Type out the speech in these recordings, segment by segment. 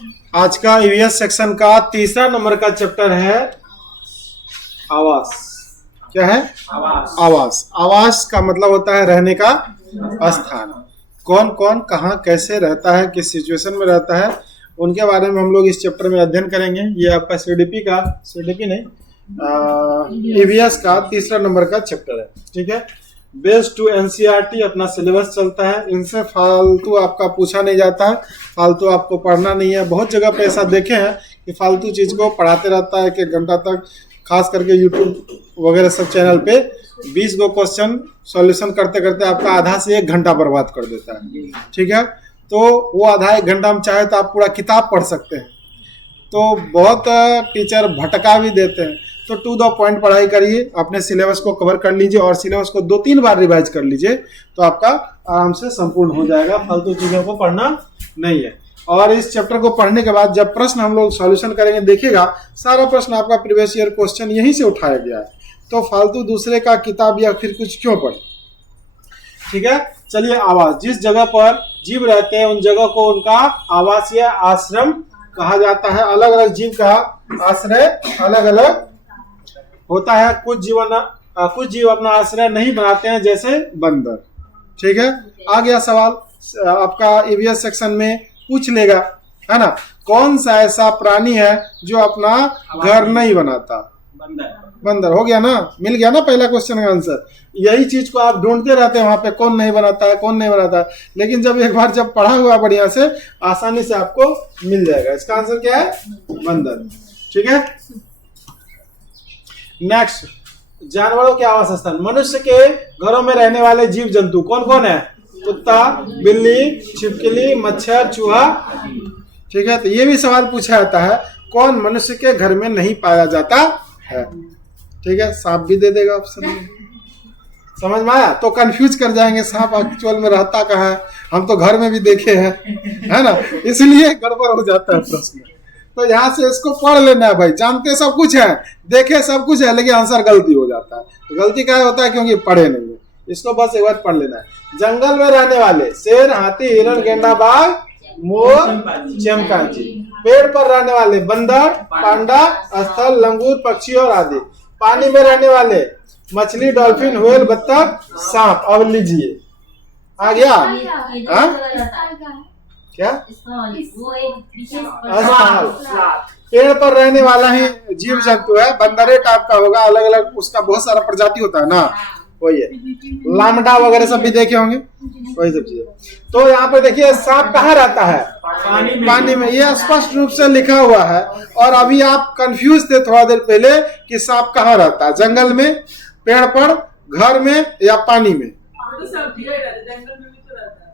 आज का EVS section का तीसरा नंबर का चैप्टर है आवास। क्या है? आवास। आवास का मतलब होता है रहने का स्थान। कौन कौन कहाँ कैसे रहता है, किस सिचुएशन में रहता है, उनके बारे में हम लोग इस चैप्टर में अध्ययन करेंगे। ये आपका सीडीपी नहीं, ईवीएस का तीसरा नंबर का चैप्टर है। ठीक है, बेस्ड टू एनसीईआरटी अपना सिलेबस चलता है। इनसे फालतू आपका पूछा नहीं जाता है, फालतू आपको पढ़ना नहीं है। बहुत जगह पे ऐसा देखे हैं कि फालतू चीज को पढ़ाते रहता है कि घंटा तक, खास करके यूट्यूब वगैरह सब चैनल पे 20 गो क्वेश्चन सॉल्यूशन करते करते आपका आधा से 1 घंटा बर्बाद कर देता है। ठीक है, तो वो आधा 1 घंटा हम चाहे तो आप पूरा किताब पढ़ सकते हैं। तो बहुत टीचर भटका भी देते हैं। तो टू द पॉइंट पढ़ाई करिए, अपने सिलेबस को कवर कर लीजिए और सिलेबस को 2-3 बार रिवाइज कर लीजिए, तो आपका आराम से संपूर्ण हो जाएगा। फालतू चीजों को पढ़ना नहीं है। और इस चैप्टर को पढ़ने के बाद जब प्रश्न हम लोग सॉल्यूशन करेंगे, देखिएगा सारा प्रश्न आपका प्रीवियस ईयर क्वेश्चन यहीं से उठाया गया है। तो फालतू दूसरे का किताब या फिर कुछ क्यों पढ़े। ठीक है, चलिए। आवास, जिस जगह पर जीव रहते हैं उन जगह को उनका आवासीय आश्रम कहा जाता है। अलग अलग जीव का आश्रय अलग अलग होता है। कुछ जीव अपना आश्रय नहीं बनाते हैं, जैसे बंदर। ठीक है, आ गया सवाल आपका ईवीएस सेक्शन में पूछ लेगा, है ना। कौन सा ऐसा प्राणी है जो अपना घर नहीं बनाता? बंदर। हो गया ना, मिल गया ना पहला क्वेश्चन का आंसर। यही चीज को आप ढूंढते रहते हैं वहां पे, कौन नहीं बनाता है, कौन नहीं बनाता है। लेकिन जब एक बार जब पढ़ा हुआ बढ़िया से, आसानी से आपको मिल जाएगा। इसका आंसर क्या है? बंदर। ठीक है, नेक्स्ट, जानवरों के आवास स्थान। मनुष्य के घरों में रहने वाले जीव जंतु कौन कौन है? कुत्ता, बिल्ली, छिपकली, मच्छर, चूहा। ठीक है, तो ये भी सवाल पूछा जाता है, कौन मनुष्य के घर में नहीं पाया जाता है। ठीक है, सांप भी दे देगा ऑप्शन में। समझ में आया? तो कंफ्यूज कर जाएंगे, सांप एक्चुअल में रहता कहाँ है, हम तो घर में भी देखे हैं, है ना। इसलिए गड़बड़ हो जाता है प्रश्न। तो यहाँ से इसको पढ़ लेना है भाई। जानते सब कुछ है, देखे सब कुछ है, लेकिन आंसर गलती हो जाता है। तो गलती क्या होता है? क्योंकि पढ़े नहीं है। इसको बस एक बार पढ़ लेना है। जंगल में रहने वाले शेर, हाथी, हिरण, गेंडा, बाघ, मोर, चिंपैंजी। पेड़ पर रहने वाले बंदर, पांडा, स्थल, लंगूर, पक्षी और आदि। पानी में रहने वाले मछली, डॉल्फिन, व्हेल, बत्तख, सांप। अब लीजिए, आ गया। क्या? पेड़ पर रहने वाला ही जीव जंतु है, बंदरे टाइप का होगा, अलग अलग उसका बहुत सारा प्रजाति होता है ना, वही है। लामडा वगैरह सब भी देखे होंगे, वही सब चीजें। तो यहाँ पे देखिए, सांप कहाँ रहता है? पानी में। ये स्पष्ट रूप से लिखा हुआ है। और अभी आप कंफ्यूज थे थोड़ा देर पहले कि सांप कहाँ रहता है, जंगल में, पेड़ पर, घर में या पानी में।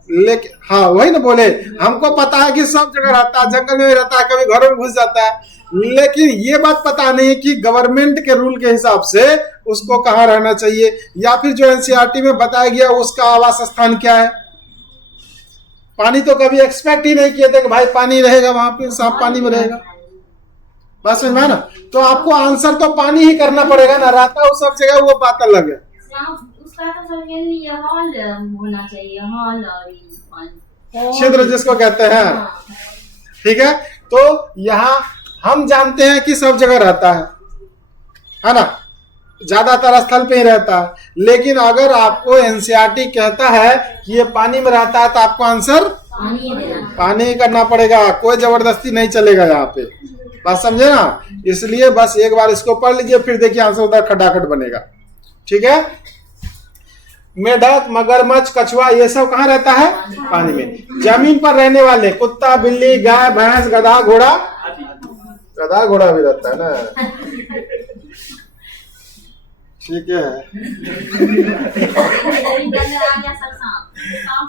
लेकिन हाँ, वही ना बोले, हमको पता है कि सब जगह रहता है, जंगल में भी रहता है, कभी घरों में घुस जाता है। लेकिन ये बात पता नहीं है कि गवर्नमेंट के रूल के हिसाब से उसको कहाँ रहना चाहिए, या फिर जो एनसीईआरटी में बताया गया उसका आवास स्थान क्या है। पानी तो कभी एक्सपेक्ट ही नहीं किए थे कि भाई पानी रहेगा वहां पे, सांप पानी में रहेगा। बात समझ में ना। तो आपको आंसर तो पानी ही करना पड़ेगा ना, रहता है वो सब जगह, वो बात अलग है। क्षेत्र जिसको कहते हैं। ठीक है, तो यहाँ हम जानते हैं कि सब जगह रहता है ना, ज्यादातर स्थल पे ही रहता है। लेकिन अगर आपको एनसीईआरटी कहता है कि ये पानी में रहता है, तो आपको आंसर पानी ही करना पड़ेगा। कोई जबरदस्ती नहीं चलेगा यहाँ पे। बात समझे ना। इसलिए बस एक बार इसको पढ़ लीजिए, फिर देखिए आंसर उधर खटाखट बनेगा। ठीक है, मेढक, मगरमच्छ, कछुआ, ये सब कहाँ रहता है? पानी में। जमीन पर रहने वाले कुत्ता, बिल्ली, गाय, भैंस, गधा, घोड़ा। गधा घोड़ा भी रहता है ना। ठीक है,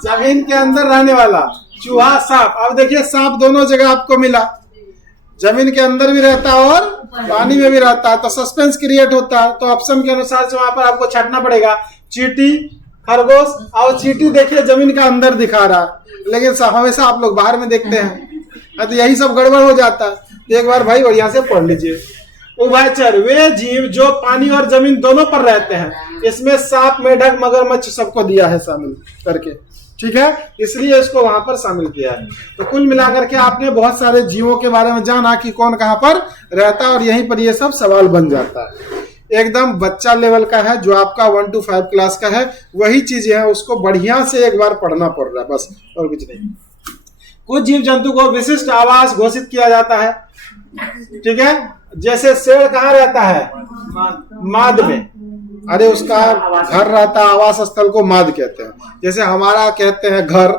जमीन के अंदर रहने वाला चूहा, सांप। अब देखिए, सांप दोनों जगह आपको मिला, जमीन के अंदर भी रहता है और पानी में भी रहता है। तो सस्पेंस क्रिएट होता है। तो ऑप्शन के अनुसार से वहां पर आपको छांटना पड़ेगा। चींटी, खरगोश। और चींटी देखिए जमीन का अंदर दिखा रहा है, लेकिन हमेशा आप लोग बाहर में देखते हैं, तो यही सब गड़बड़ हो जाता है। तो एक बार भाई बढ़िया से पढ़ लीजिए। उभयचर, वे जीव जो पानी और जमीन दोनों पर रहते हैं। इसमें सांप, मेढक, मगरमच्छ सबको दिया है शामिल करके। ठीक है, इसलिए इसको वहां पर शामिल किया है। तो कुल मिलाकर के आपने बहुत सारे जीवों के बारे में जाना कि कौन कहां पर रहता है, और यहीं पर ये सब सवाल बन जाता है। एकदम बच्चा लेवल का है, जो आपका 1 to 5 क्लास का है, वही चीजें हैं, उसको बढ़िया से एक बार पढ़ना पड़ रहा है, बस और कुछ नहीं। कुछ जीव जंतु को विशिष्ट आवास घोषित किया जाता है, ठीक है, जैसे शेर कहाँ रहता है, माद में, अरे उसका घर रहता है, आवास स्थल को माद कहते हैं, जैसे हमारा कहते हैं घर,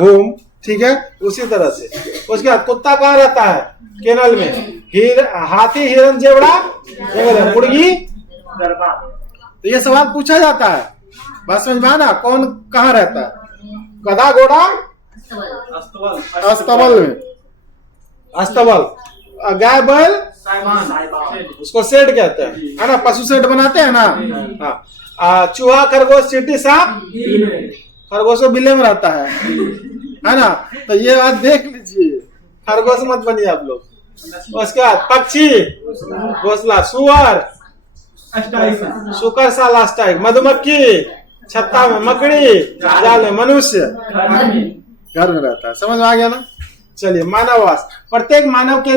होम, ठीक है, उसी तरह से। उसके बाद कुत्ता कहाँ रहता है, केनल में, हाथी, हिरन, जेबड़ा, मुर्गी, तो ये सवाल पूछा जाता है, बात समझ में आना, कौन कहाँ रहता है, गधा, घोड़ा, अस्तबल में, अस्तबल, गाय, बैल, उसको शेड कहते हैं, है ना, पशु शेड बनाते हैं ना, हाँ, चूहा, खरगोश, चींटी, सांप, खरगोश बिल्ले में रहता है ना, तो ये बात देख लीजिए, खरगोश मत बनिए आप लोग। उसके बाद पक्षी, घोंसला, सुअर, शुकर, साल, अष्टाइक, मधुमक्खी, छत्ता में, मकड़ी, जाल में, मनुष्य घर में रहता है। समझ में आ गया ना। चलिए, मानववास, प्रत्येक मानव के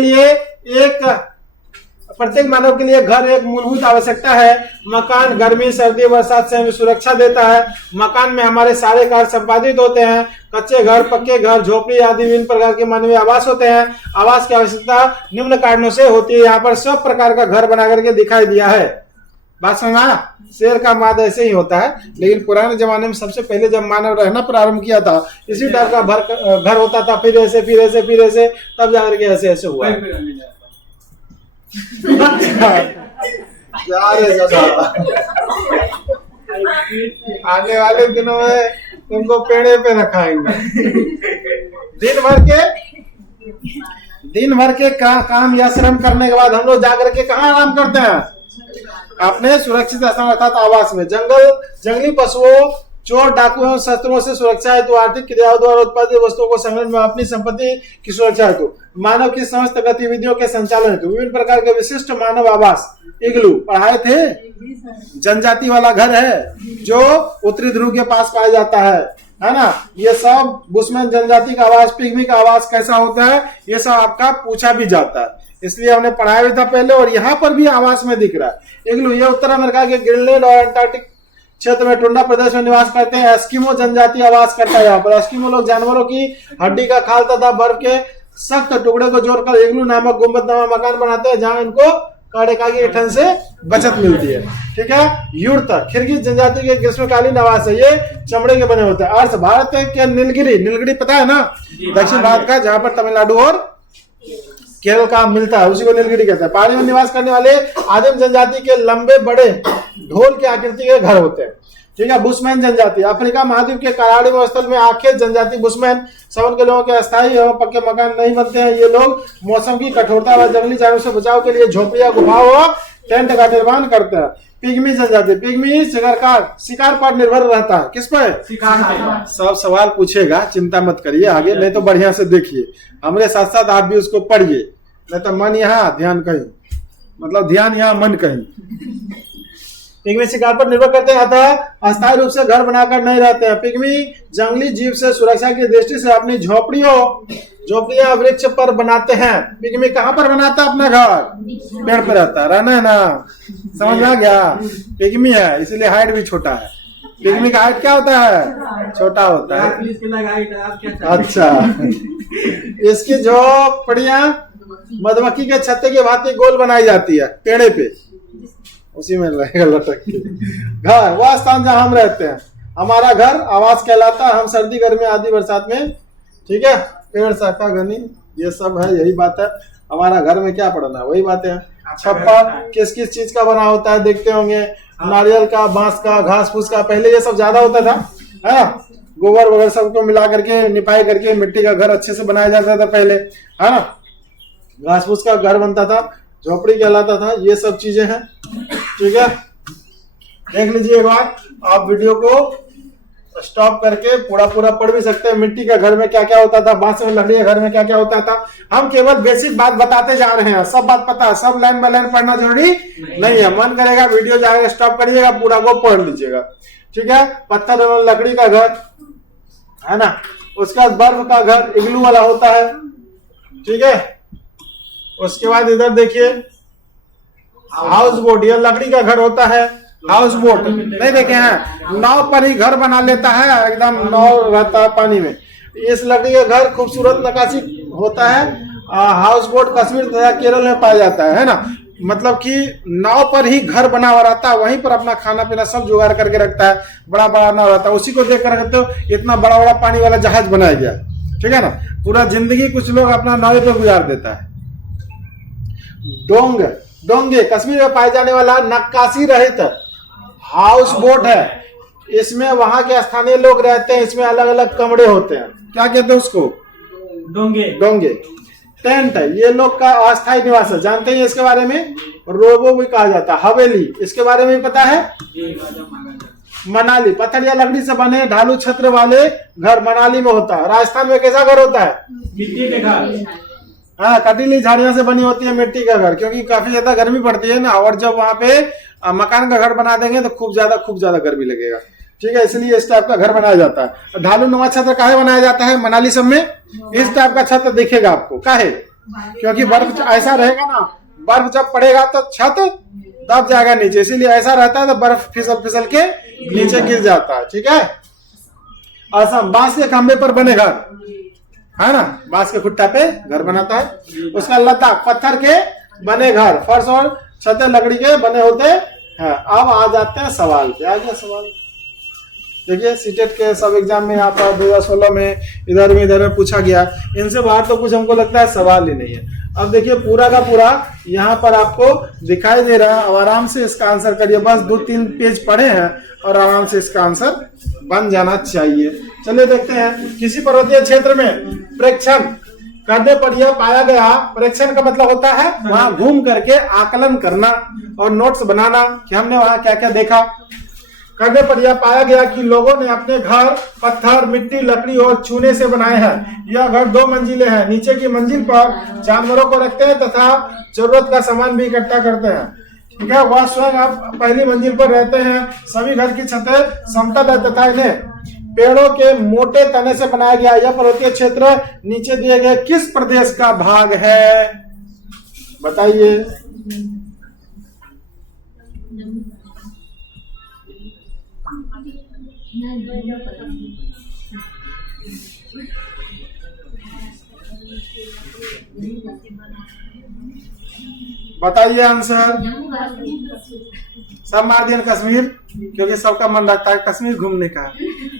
लिए घर एक मूलभूत आवश्यकता है। मकान गर्मी, सर्दी, बरसात से हमें सुरक्षा देता है। मकान में हमारे सारे कार्य संपादित होते हैं। कच्चे घर, पक्के घर, झोपड़ी आदि विभिन्न प्रकार के मानवीय आवास होते हैं। आवास की आवश्यकता निम्न कारणों से होती है। यहाँ पर सब प्रकार का घर बना करके दिखाई दिया है। बात समझा। शेर का माद ऐसे ही होता है, लेकिन पुराने जमाने में सबसे पहले जब मानव रहना प्रारंभ किया था, इसी टाइप का घर होता था, फिर ऐसे फिर ऐसे फिर ऐसे, तब जाकर के ऐसे ऐसे हुआ। आने वाले दिनों में तुमको पेड़े पे रखाएंगे। दिन भर के काम या श्रम करने के बाद हम लोग जाकर के कहाँ आराम करते हैं, अपने सुरक्षित स्थान अर्थात आवास में। जंगली पशुओं, चोर, डाकू एवं शस्त्रों से सुरक्षा हेतु, आर्थिक क्रियाओं द्वारा उत्पादित वस्तुओं को संग्रहण में, अपनी संपत्ति की सुरक्षा हेतु, मानव की समस्त गतिविधियों के संचालन हेतु विभिन्न प्रकार के विशिष्ट मानव आवास, इग्लू पढ़ाए थे, जनजाति वाला घर है जो उत्तरी ध्रुव के पास पाया जाता है ना। ये सब बुशमैन जनजाति का आवास, पिग्मी का आवास कैसा होता है, ये सब आपका पूछा भी जाता है, इसलिए हमने पढ़ाया भी था पहले। और यहाँ पर भी आवास में दिख रहा है इग्लू। ये उत्तर अमेरिका के ग्रीनलैंड और अंटार्कटिक क्षेत्र में टुंड्रा प्रदेश में निवास करते हैं। एस्किमो जनजाति आवास करता है यहाँ पर। एस्किमो लोग जानवरों की हड्डी का खाल तथा बर्फ के सख्त टुकड़े को जोड़कर इग्लू नामक गुंबदनुमा मकान बनाते हैं, जहाँ इनको कड़ाके की ठंड से बचत मिलती है। ठीक है। यूर्त किर्गिज जनजाति के ग्रीष्मकालीन आवास है, ये चमड़े के बने होते हैं। अर्थ भारत के नीलगिरी पता है ना, दक्षिण भारत का, जहाँ पर तमिलनाडु और केरल का मिलता है, उसी को नीलगिरी कहते हैं। पहाड़ी में निवास करने वाले आदिम जनजाति के लंबे बड़े ढोल की आकृति के घर होते हैं। ठीक है। बुशमैन जनजाति अफ्रीका महाद्वीप के कराड़ी स्थल में आखेट जनजाति बुशमैन सवन के लोगों के अस्थायी एवं पक्के मकान नहीं बनते हैं। ये लोग मौसम की कठोरता व जंगली जानवरों से बचाव के लिए झोपड़ियां, गुफाओं और टेंट का निर्माण करते हैं। पिग्मी जनजाति, पिग्मी शिकार पर निर्भर रहता है। किस पर? शिकार। सब सवाल पूछेगा, चिंता मत करिए, आगे नहीं तो बढ़िया से देखिए, हमारे साथ साथ आप भी उसको पढ़िए, नहीं तो मन यहाँ ध्यान कहीं, मतलब ध्यान यहाँ मन कहीं। पिग्मी शिकार पर निर्भर करते हैं अतः अस्थायी रूप से घर बनाकर नहीं रहते हैं। पिग्मी जंगली जीव से सुरक्षा की दृष्टि से अपनी झोपड़ियां वृक्ष पर बनाते हैं। पिग्मी कहाँ पर बनाता है अपना घर? पेड़ पर रहता है, रहना है ना, समझ में आ गया। पिग्मी है इसलिए हाइट भी छोटा है। पिग्मी का हाइट क्या होता है? छोटा होता है। अच्छा, इसकी झोपड़ियां मधुमक्खी के छत्ते की भांति गोल बनाई जाती है पेड़े पे, उसी में रहेगा लटक के। घर वह स्थान जहां हम रहते हैं, हमारा घर आवास कहलाता है। हम सर्दी गर्मी आदि बरसात में, ठीक है, पेड़ शाखा घनी ये सब है, यही बात है। हमारा घर में क्या पड़ना है, वही बात है। छप्पर किस किस चीज का बना होता है देखते होंगे, नारियल का, बांस का, घास फूस का। पहले ये सब ज्यादा होता था, है ना, गोबर वगैरह सबको मिला करके निपाई करके मिट्टी का घर अच्छे से बनाया जाता था पहले, है ना। घास फूस का घर बनता था, झोपड़ी कहलाता था, ये सब चीजें हैं। ठीक है, देख लीजिए एक बार, आप वीडियो को स्टॉप करके पूरा पढ़ भी सकते हैं। मिट्टी का घर में क्या क्या होता था, बांस में लकड़ी के घर में क्या क्या होता था। हम केवल बेसिक बात बताते जा रहे हैं, सब बात पता है, सब लाइन बाय लाइन पढ़ना जरूरी नहीं है। मन करेगा वीडियो जाकर स्टॉप करिएगा, पूरा को पढ़ लीजिएगा। ठीक है। पत्थर एवं लकड़ी का घर, है ना। उसके बाद बर्फ का घर इग्लू वाला होता है, ठीक है। उसके बाद इधर देखिए हाउस बोट, यह लकड़ी का घर होता है। हाउस बोट नहीं देखे हैं, नाव पर ही घर बना लेता है, एकदम नाव रहता है पानी में। इस लकड़ी का घर खूबसूरत नक्काशी होता है। हाउस बोट कश्मीर तथा केरल में पाया जाता है ना। मतलब कि नाव पर ही घर बना हुआ रहता है, वहीं पर अपना खाना पीना सब जुगाड़ करके रखता है। बड़ा बड़ा नाव रहता है, उसी को देख कर रखते हो इतना बड़ा बड़ा पानी वाला जहाज बनाया गया, ठीक है ना। पूरा जिंदगी कुछ लोग अपना नाव पे गुजार देता है। डोंगे कश्मीर में पाए जाने वाला नक्काशी रहित हाउस बोट है। इसमें वहां के स्थानीय लोग रहते हैं। इसमें अलग अलग कमरे होते हैं, क्या कहते हैं उसको, डोंगे। टेंट है, ये लोग का अस्थायी निवास है, जानते हैं इसके बारे में। रोबो भी कहा जाता है। हवेली, इसके बारे में पता है। मनाली, पत्थर या लकड़ी से बने ढालू छत्र वाले घर मनाली में होता है। राजस्थान में कैसा घर होता है, मिट्टी के घर। हाँ, कटीली झाड़ियों से बनी होती है मिट्टी का घर, क्योंकि काफी ज्यादा गर्मी पड़ती है ना। और जब वहां पे मकान का घर बना देंगे तो खूब ज्यादा गर्मी लगेगा, ठीक है। इसलिए इस टाइप का घर बनाया जाता है। ढालू नुमा छत्र काहे बनाया जाता है मनाली सब में, इस टाइप का छत्र दिखेगा आपको, काहे, क्योंकि बर्फ ऐसा रहेगा ना, बर्फ जब पड़ेगा तो छत दब जाएगा नीचे, इसीलिए ऐसा रहता है तो बर्फ फिसल के नीचे गिर जाता है, ठीक है। असम, बांस के खंभे पर बने घर, है ना, बांस के खुट्टा पे घर बनाता है। उसका लद्दाख, पत्थर के बने घर, फर्श और छतें लकड़ी के बने होते हैं। अब आ जाते हैं सवाल पे। आ गया सवाल, देखिए सीटेट के सब एग्जाम में यहाँ पर 2016 में इधर में पूछा गया। इनसे बाहर तो कुछ हमको लगता है सवाल ही नहीं है। अब देखिए पूरा का पूरा यहाँ पर आपको दिखाई दे रहा है। अब आराम से इसका आंसर करिए, बस 2-3 पेज पढ़े हैं और आराम से इसका आंसर बन जाना चाहिए। चलिए देखते हैं। किसी पर्वतीय क्षेत्र में प्रेक्षण करने पर यह पाया गया, प्रेक्षण का मतलब होता है वहां घूम करके आकलन करना और नोट्स बनाना कि हमने वहां क्या क्या देखा। करने पर यह पाया गया कि लोगों ने अपने घर पत्थर, मिट्टी, लकड़ी और चूने से बनाए हैं। यह घर 2 मंजिलें हैं। नीचे की मंजिल पर जानवरों को रखते हैं तथा जरूरत का सामान भी इकट्ठा करते हैं, ठीक है। वह स्वयं आप पहली मंजिल पर रहते हैं। सभी घर की छतें समतल है तथा इन्हें पेड़ों के मोटे तने से बनाया गया। यह पर्वतीय क्षेत्र नीचे दिए गए किस प्रदेश का भाग है, बताइए। बताइए आंसर। सब मार दिया कश्मीर, क्योंकि सबका मन रखता है कश्मीर घूमने का,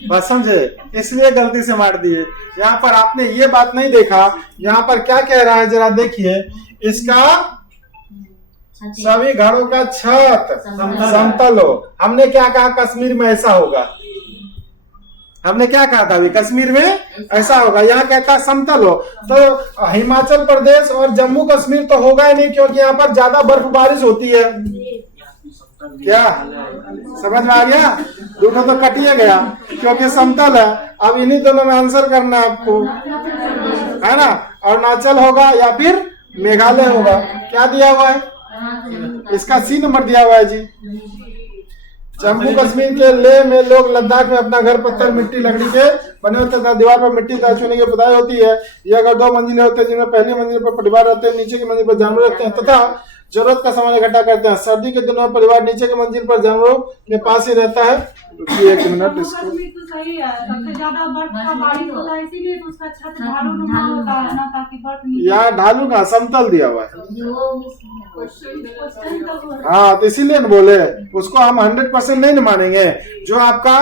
बस समझे, इसलिए गलती से मार दिए। यहाँ पर आपने ये बात नहीं देखा, यहाँ पर क्या कह रहा है जरा देखिए। इसका सभी घरों का छत समतल हो। हमने क्या कहा, कश्मीर में ऐसा होगा। हमने क्या कहा था अभी, कश्मीर में ऐसा होगा। यहाँ कहता है समतल हो, तो हिमाचल प्रदेश और जम्मू कश्मीर तो होगा ही नहीं, क्योंकि यहाँ पर ज्यादा बर्फबारी होती है। क्या समझ में आ गया? दूठो तो कटिए गया, क्योंकि समतल है। अब इन्हीं दोनों में आंसर करना है आपको, है ना। अरुणाचल होगा या फिर मेघालय होगा। क्या दिया हुआ है, इसका सी नंबर दिया हुआ है जी। जम्मू कश्मीर के लेह में लोग लद्दाख में अपना घर पत्थर, मिट्टी, लकड़ी के बने होते हैं। दीवार पर मिट्टी का चूने की पुताई होती है। यह अगर 2 मंजिलें होते हैं, जिनमें पहली मंजिल पर परिवार रहते हैं, नीचे की मंजिल पर जानवर रखते हैं तथा जरूरत का सामान इकट्ठा करते हैं। सर्दी के दिनों में परिवार नीचे की मंजिल पर जानवरों के पास ही रहता है। रुकिए 1 मिनट, इसको तो सही है, सबसे ज्यादा बर्फ का बारिश होता है, इसीलिए तो उसका छत ढालूनुमा होता है ना, ताकि बर्फ नहीं। यहाँ ढालू का समतल दिया हुआ है। हाँ, तो इसीलिए बोले उसको हम 100% नहीं मानेंगे। जो आपका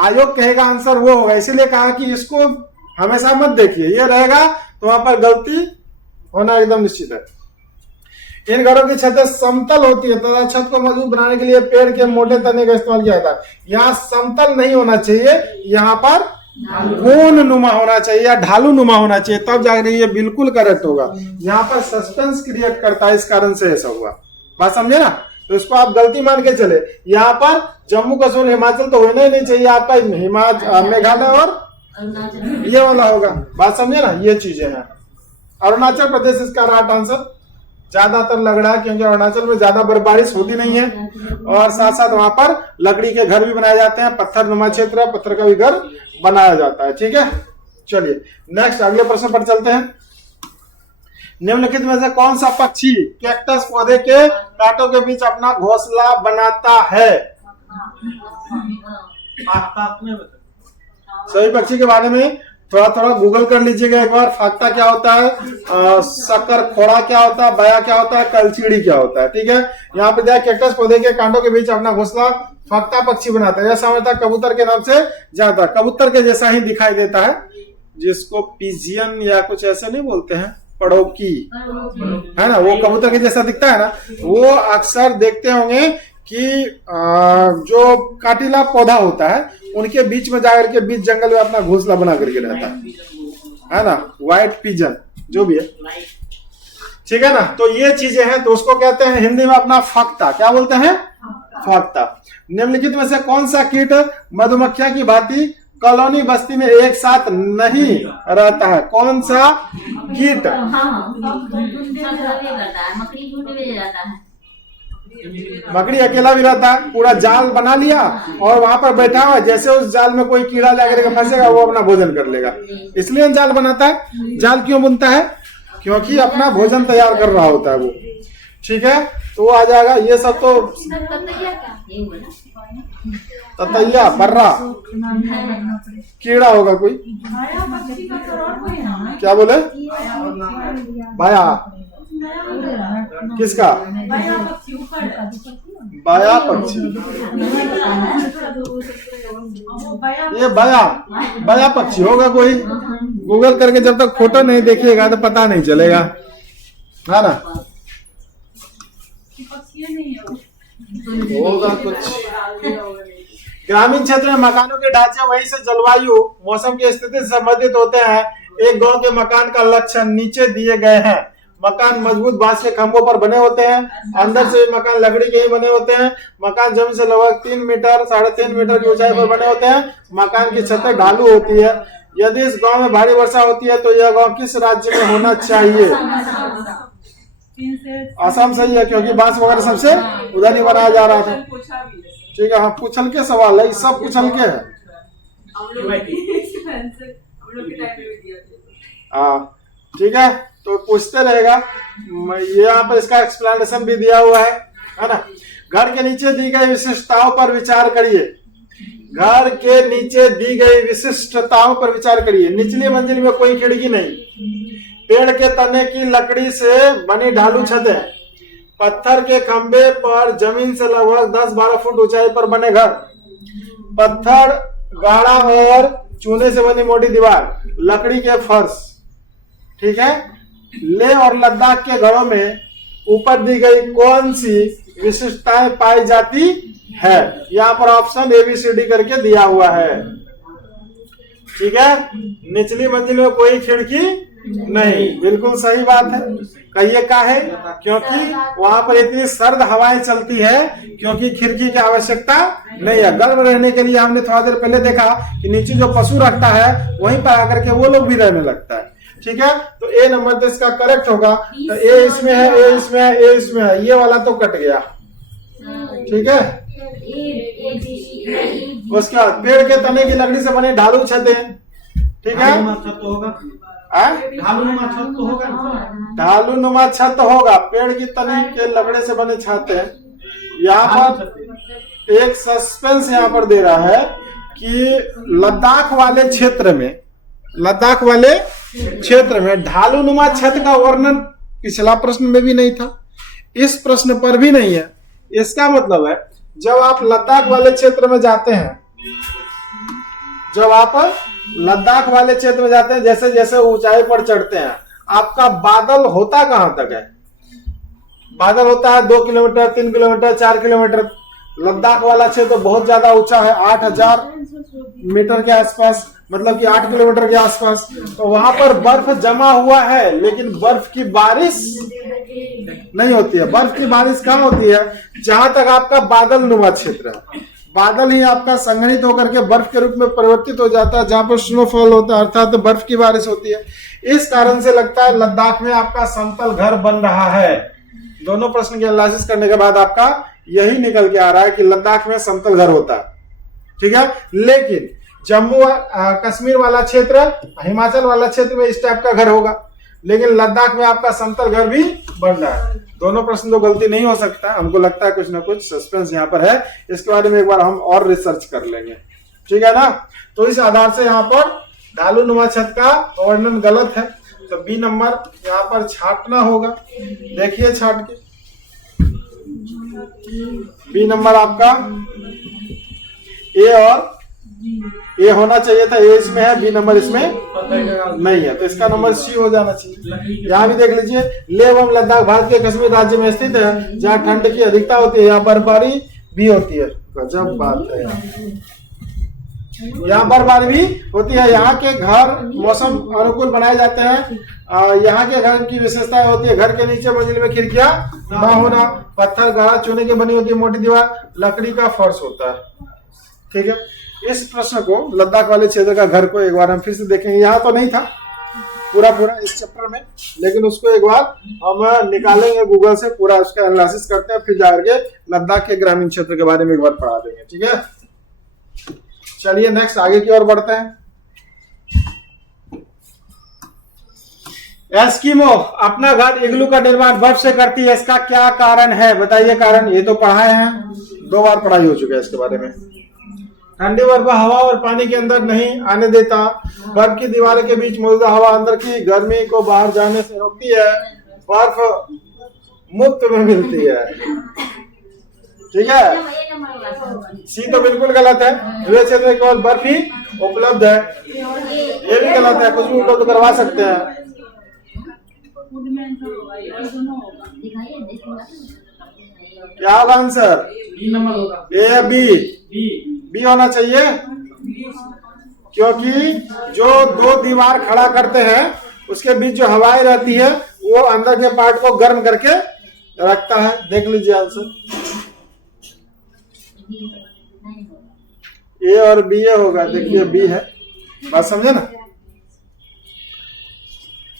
आयोग कहेगा आंसर वो होगा। इसीलिए कहा कि इसको हमेशा मत देखिए, ये रहेगा तो वहां पर गलती होना एकदम निश्चित है। इन घरों की छतें समतल होती है तथा छत को मजबूत बनाने के लिए पेड़ के मोटे तने का इस्तेमाल किया जाता है। यहाँ समतल नहीं होना चाहिए, यहाँ पर कोण नुमा होना चाहिए या ढालू नुमा होना चाहिए, तब जाकर ये बिल्कुल करेक्ट होगा। यहाँ पर सस्पेंस क्रिएट करता है, इस कारण से ऐसा हुआ। बात समझे ना? तो इसको आप गलती मान के चले। यहाँ पर जम्मू कश्मीर हिमाचल तो होना ही नहीं चाहिए, आपका हिमाचल, मेघालय और ये वाला होगा। बात समझे ना? ये चीजें हैं। अरुणाचल प्रदेश इसका राइट आंसर ज्यादातर लग रहा है, क्योंकि अरुणाचल में ज्यादा बर्फबारी होती नहीं है और साथ साथ वहां पर लकड़ी के घर भी बनाए जाते हैं। पत्थर नुमा क्षेत्र, पत्थर का भी घर बनाया जाता है। ठीक है, चलिए नेक्स्ट अगले प्रश्न पर चलते हैं। निम्नलिखित में से कौन सा पक्षी कैक्टस पौधे के कांटों के बीच अपना घोंसला बनाता है? सभी पक्षी के बारे में थोड़ा थोड़ा गूगल कर लीजिएगा एक बार। फाख्ता क्या होता है, शक्कर खोड़ा क्या होता है, बया क्या होता है, कलचीड़ी क्या होता है। ठीक है, यहाँ पे दिया कैक्टस पौधे के कांटों के बीच अपना घोंसला फाख्ता पक्षी बनाता है। यह समझता कबूतर के नाम से जाता है, कबूतर के जैसा ही दिखाई देता है, जिसको पिजियन या कुछ ऐसे नहीं बोलते हैं, पड़ोकी है ना, वो कबूतर के जैसा दिखता है ना। वो अक्सर देखते होंगे कि जो काटिला पौधा होता है उनके बीच में जाकर के बीच जंगल में अपना घोंसला बना करके रहता है ना, व्हाइट पिजन जो भी है। ठीक है ना, तो ये चीजें हैं, तो उसको कहते हैं हिंदी में अपना फाख्ता। क्या बोलते हैं? फाख्ता। निम्नलिखित में से कौन सा कीट मधुमक्खियां की भांति कॉलोनी बस्ती में एक साथ नहीं रहता है? कौन सा कीट? मकड़ी अकेला भी रहता है, पूरा जाल बना लिया और वहां पर बैठा हुआ, जैसे उस जाल में कोई कीड़ा जाकर के फंसेगा वो अपना भोजन कर लेगा, इसलिए जाल बनाता है। जाल क्यों बुनता है? क्योंकि अपना भोजन तैयार कर रहा होता है वो। ठीक है, तो वो आ जाएगा। ये सब तो ततैया, बर्रा, कीड़ा होगा कोई। क्या बोले? बाया किसका? बाया पक्षी। ये बाया पक्षी होगा कोई। गूगल करके जब तक फोटो नहीं देखिएगा तो पता नहीं चलेगा, है ना। होगा कुछ। ग्रामीण क्षेत्र में मकानों के ढांचे वहीं से जलवायु मौसम की स्थिति से संबंधित होते हैं। एक गांव के मकान का लक्षण नीचे दिए गए हैं। मकान मजबूत बांस के खंभों पर बने होते हैं, अंदर से मकान लकड़ी के ही बने होते हैं। मकान जमीन से लगभग 3 मीटर 3.5 मीटर की ऊंचाई पर बने होते हैं। मकान की छतें ढालू होती है। यदि इस गांव में भारी वर्षा होती है तो यह गांव किस राज्य में होना चाहिए? असम सही है, क्योंकि बांस वगैरह सबसे उधर ही बनाया जा रहा था। ठीक है, हाँ, पूछल के सवाल है, सब पूछल के है। हाँ ठीक है, तो पूछते रहेगा। ये यहाँ पर इसका एक्सप्लेनेशन भी दिया हुआ है ना। घर के नीचे दी गई विशिष्टताओं पर विचार करिए। घर के नीचे दी गई विशिष्टताओं पर विचार करिए। निचली मंजिल में कोई खिड़की नहीं, पेड़ के तने की लकड़ी से बनी ढालू छतें, पत्थर के खंबे पर जमीन से लगभग 10-12 फुट ऊंचाई पर बने घर, पत्थर गाढ़ा और चूने से बनी मोटी दीवार, लकड़ी के फर्श। ठीक है, लेह और लद्दाख के घरों में ऊपर दी गई कौन सी विशिष्टताएं पाई जाती है? यहाँ पर ऑप्शन ABCD करके दिया हुआ है। ठीक है, निचली मंजिल में कोई खिड़की नहीं, बिल्कुल सही बात है। कहिए का है? क्योंकि वहां पर इतनी सर्द हवाएं चलती है, क्योंकि खिड़की की आवश्यकता नहीं है। गर्म रहने के लिए हमने थोड़ा देर पहले देखा कि नीचे जो पशु रखता है वहीं पर आकर के वो लोग भी रहने लगता है। ठीक है, तो A नंबर तो इसका करेक्ट होगा। तो A इसमें है, A इसमें है, A इसमें है, ये वाला तो कट गया। ठीक है, उसके बाद पेड़ के तने की लकड़ी से बने ढालू छतें। ठीक है, ढालू नुमा छत होगा, पेड़ की तने के लकड़े से बने छतें। यहाँ पर एक सस्पेंस यहाँ पर दे रहा है कि लद्दाख वाले क्षेत्र में ढालू नुमा छत का वर्णन पिछला प्रश्न में भी नहीं था, इस प्रश्न पर भी नहीं है। इसका मतलब है जब आप लद्दाख वाले क्षेत्र में जाते हैं, जैसे जैसे ऊंचाई पर चढ़ते हैं, आपका बादल होता कहां तक है? बादल होता है 2 किलोमीटर, 3 किलोमीटर, 4 किलोमीटर। लद्दाख वाला क्षेत्र तो बहुत ज्यादा ऊंचा है, 8000 मीटर के आसपास, मतलब कि 8 किलोमीटर के आसपास। तो वहां पर बर्फ जमा हुआ है, लेकिन बर्फ की बारिश नहीं होती है। बर्फ की बारिश कहाँ होती है? जहां तक आपका बादल नुमा क्षेत्र है। बादल ही आपका संघनित होकर के बर्फ के रूप में परिवर्तित हो जाता है, जहां पर स्नोफॉल होता है, अर्थात तो बर्फ की बारिश होती है। इस कारण से लगता है लद्दाख में आपका समतल घर बन रहा है। दोनों प्रश्न की एनालिसिस करने के बाद आपका यही निकल के आ रहा है कि लद्दाख में समतल घर होता है। ठीक है, लेकिन जम्मू कश्मीर वाला क्षेत्र, हिमाचल वाला क्षेत्र में इस टाइप का घर होगा, लेकिन लद्दाख में आपका समतल घर भी बन रहा है। दोनों प्रश्न तो गलती नहीं हो सकता, हमको लगता है कुछ ना कुछ सस्पेंस यहाँ पर है, इसके बारे में एक बार हम और रिसर्च कर लेंगे, ठीक है ना। तो इस आधार से यहाँ पर ढालू नुमा छत का वर्णन गलत है, तो बी नंबर यहाँ पर छाटना होगा। देखिए छाट के, बी नंबर आपका ए और ए होना चाहिए था, ए इसमें है, बी नंबर इसमें नहीं है, तो इसका नंबर सी हो जाना चाहिए। यहाँ भी देख लीजिए, लेह एवं लद्दाख भारत के कश्मीर राज्य में स्थित है, जहाँ ठंड की अधिकता होती है, यहाँ बर्फबारी भी होती है। गजब बात है, यहाँ बर्फबारी भी होती है। यहाँ के घर मौसम अनुकूल बनाए जाते हैं। यहाँ के घर की विशेषताएं होती है, घर के नीचे मंजिल में खिड़कियां न होना, पत्थर गाढ़ा चूने की बनी होती है, मोटी दीवार, लकड़ी का फर्श होता है, ठीक है। इस प्रश्न को लद्दाख वाले क्षेत्र का घर को एक बार हम फिर से देखेंगे। यहाँ तो नहीं था पूरा इस चैप्टर में, लेकिन उसको एक बार हम निकालेंगे गूगल से, पूरा उसका एनालिसिस करते हैं, फिर जाकर के लद्दाख के ग्रामीण क्षेत्र के बारे में एक बार पढ़ा देंगे, ठीक है। चलिए नेक्स्ट आगे की ओर बढ़ते हैं। एस्किमो अपना घर इग्लू का निर्माण बर्फ से करती है, इसका क्या कारण है, बताइए कारण। ये तो पढ़ाए हैं, 2 बार पढ़ाई हो चुका है इसके बारे में। ठंडी बर्फ हवा और पानी के अंदर नहीं आने देता, बर्फ की दीवार के बीच मौजूद हवा अंदर की गर्मी को बाहर जाने से रोकती है, बर्फ मुफ्त में मिलती है, ठीक है। सी तो बिल्कुल गलत है, वे क्षेत्र में केवल बर्फ ही उपलब्ध है, ये भी गलत है, कुछ भी उपलब्ध करवा सकते हैं। क्या होगा आंसर, बी नंबर होगा, ए या बी होना चाहिए, क्योंकि जो 2 दीवार खड़ा करते हैं उसके बीच जो हवाएं रहती है वो अंदर के पार्ट को गर्म करके रखता है। देख लीजिए आंसर, ए और बी ए होगा, देखिए बी है, बात समझे ना।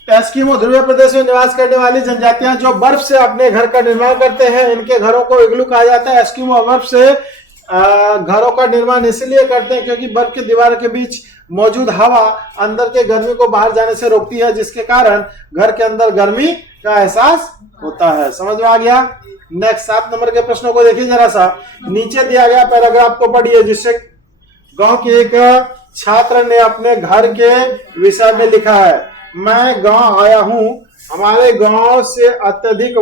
एस्किमो ध्रुवीय प्रदेश में निवास करने वाली जनजातियां जो बर्फ से अपने घर का निर्माण करते हैं, इनके घरों को इग्लू कहा जाता है। एस्किमो बर्फ से घरों का निर्माण इसलिए करते हैं क्योंकि बर्फ की दीवार के बीच मौजूद हवा अंदर के गर्मी को बाहर जाने से रोकती है, जिसके कारण घर के अंदर गर्मी का एहसास होता है। समझ में आ गया। नेक्स्ट 7 नंबर के प्रश्नों को देखिए जरा सा, नीचे दिया गया पैराग्राफ को पढ़िए, जिससे गांव के एक छात्र ने अपने घर के विषय में लिखा है, मैं गांव आया हूं, हमारे गांव से अत्यधिक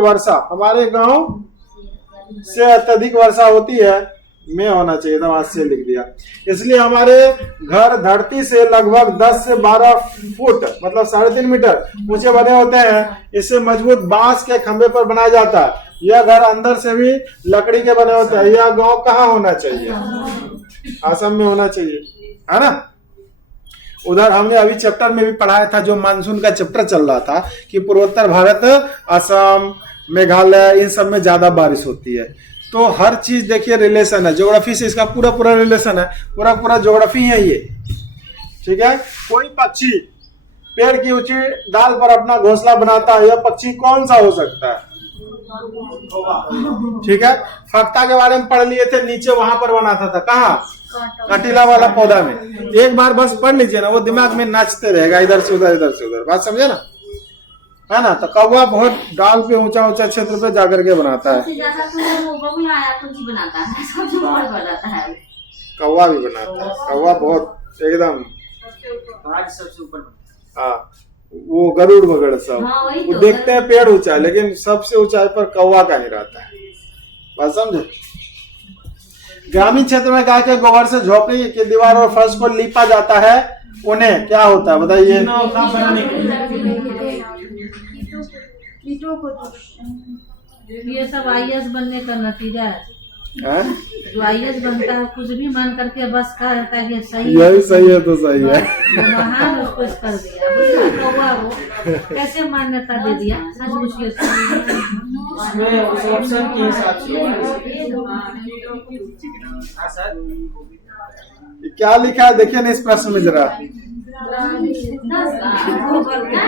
वर्षा होती है, में होना चाहिए था, आज से लिख दिया। इसलिए हमारे घर धरती से लगभग 10 से 12 फुट मतलब 3.5 मीटर ऊंचे बने होते हैं। इसे मजबूत बांस के खंभे पर बनाया जाता है। यह घर अंदर से भी लकड़ी के बने होते हैं। यह गांव कहाँ होना चाहिए, असम में होना चाहिए, है ना। उधर हमने अभी चैप्टर में भी पढ़ाया था, जो मानसून का चैप्टर चल रहा था, कि पूर्वोत्तर भारत, असम, मेघालय, इन सब में ज्यादा बारिश होती है। तो हर चीज देखिए रिलेशन है, ज्योग्राफी से इसका पूरा रिलेशन है, पूरा ज्योग्राफी है ये, ठीक है। कोई पक्षी पेड़ की ऊंची डाल पर अपना घोंसला बनाता है, यह पक्षी कौन सा हो सकता है, ठीक है। फक्ता के बारे में पढ़ लिए थे, नीचे वहां पर बनाता था, कहाँ, कटीला वाला पौधा में। एक बार बस पढ़ लीजिए ना, वो दिमाग में नाचते रहेगा, इधर से उधर, बात समझे ना, है ना। तो कौवा बहुत डाल पे ऊंचा क्षेत्र पे जाकर के बनाता है, कौवा भी बनाता है, कौवा बहुत एकदम सबसे ऊपर, हाँ वो गरुड़ वगैरह सब, वो देखते हैं पेड़ ऊंचा, लेकिन सबसे ऊंचाई पर कौवा का ही रहता है, बात समझे। ग्रामीण क्षेत्र में गाय के गोबर से झोपड़ी की दीवार और फर्श को लीपा जाता है, उन्हें क्या होता है बताइए। ये सब IAS बनने का नतीजा है, जो IAS बनता है कुछ भी मान करके बस का रहता है, सही यही सही है तो सही है, महान उसको कर दिया, कौवा वो कैसे मान्यता दे दिया, सच मुझे उस ऑप्शन के हिसाब से क्या लिखा है देखिए ना इस प्रश्न में जरा।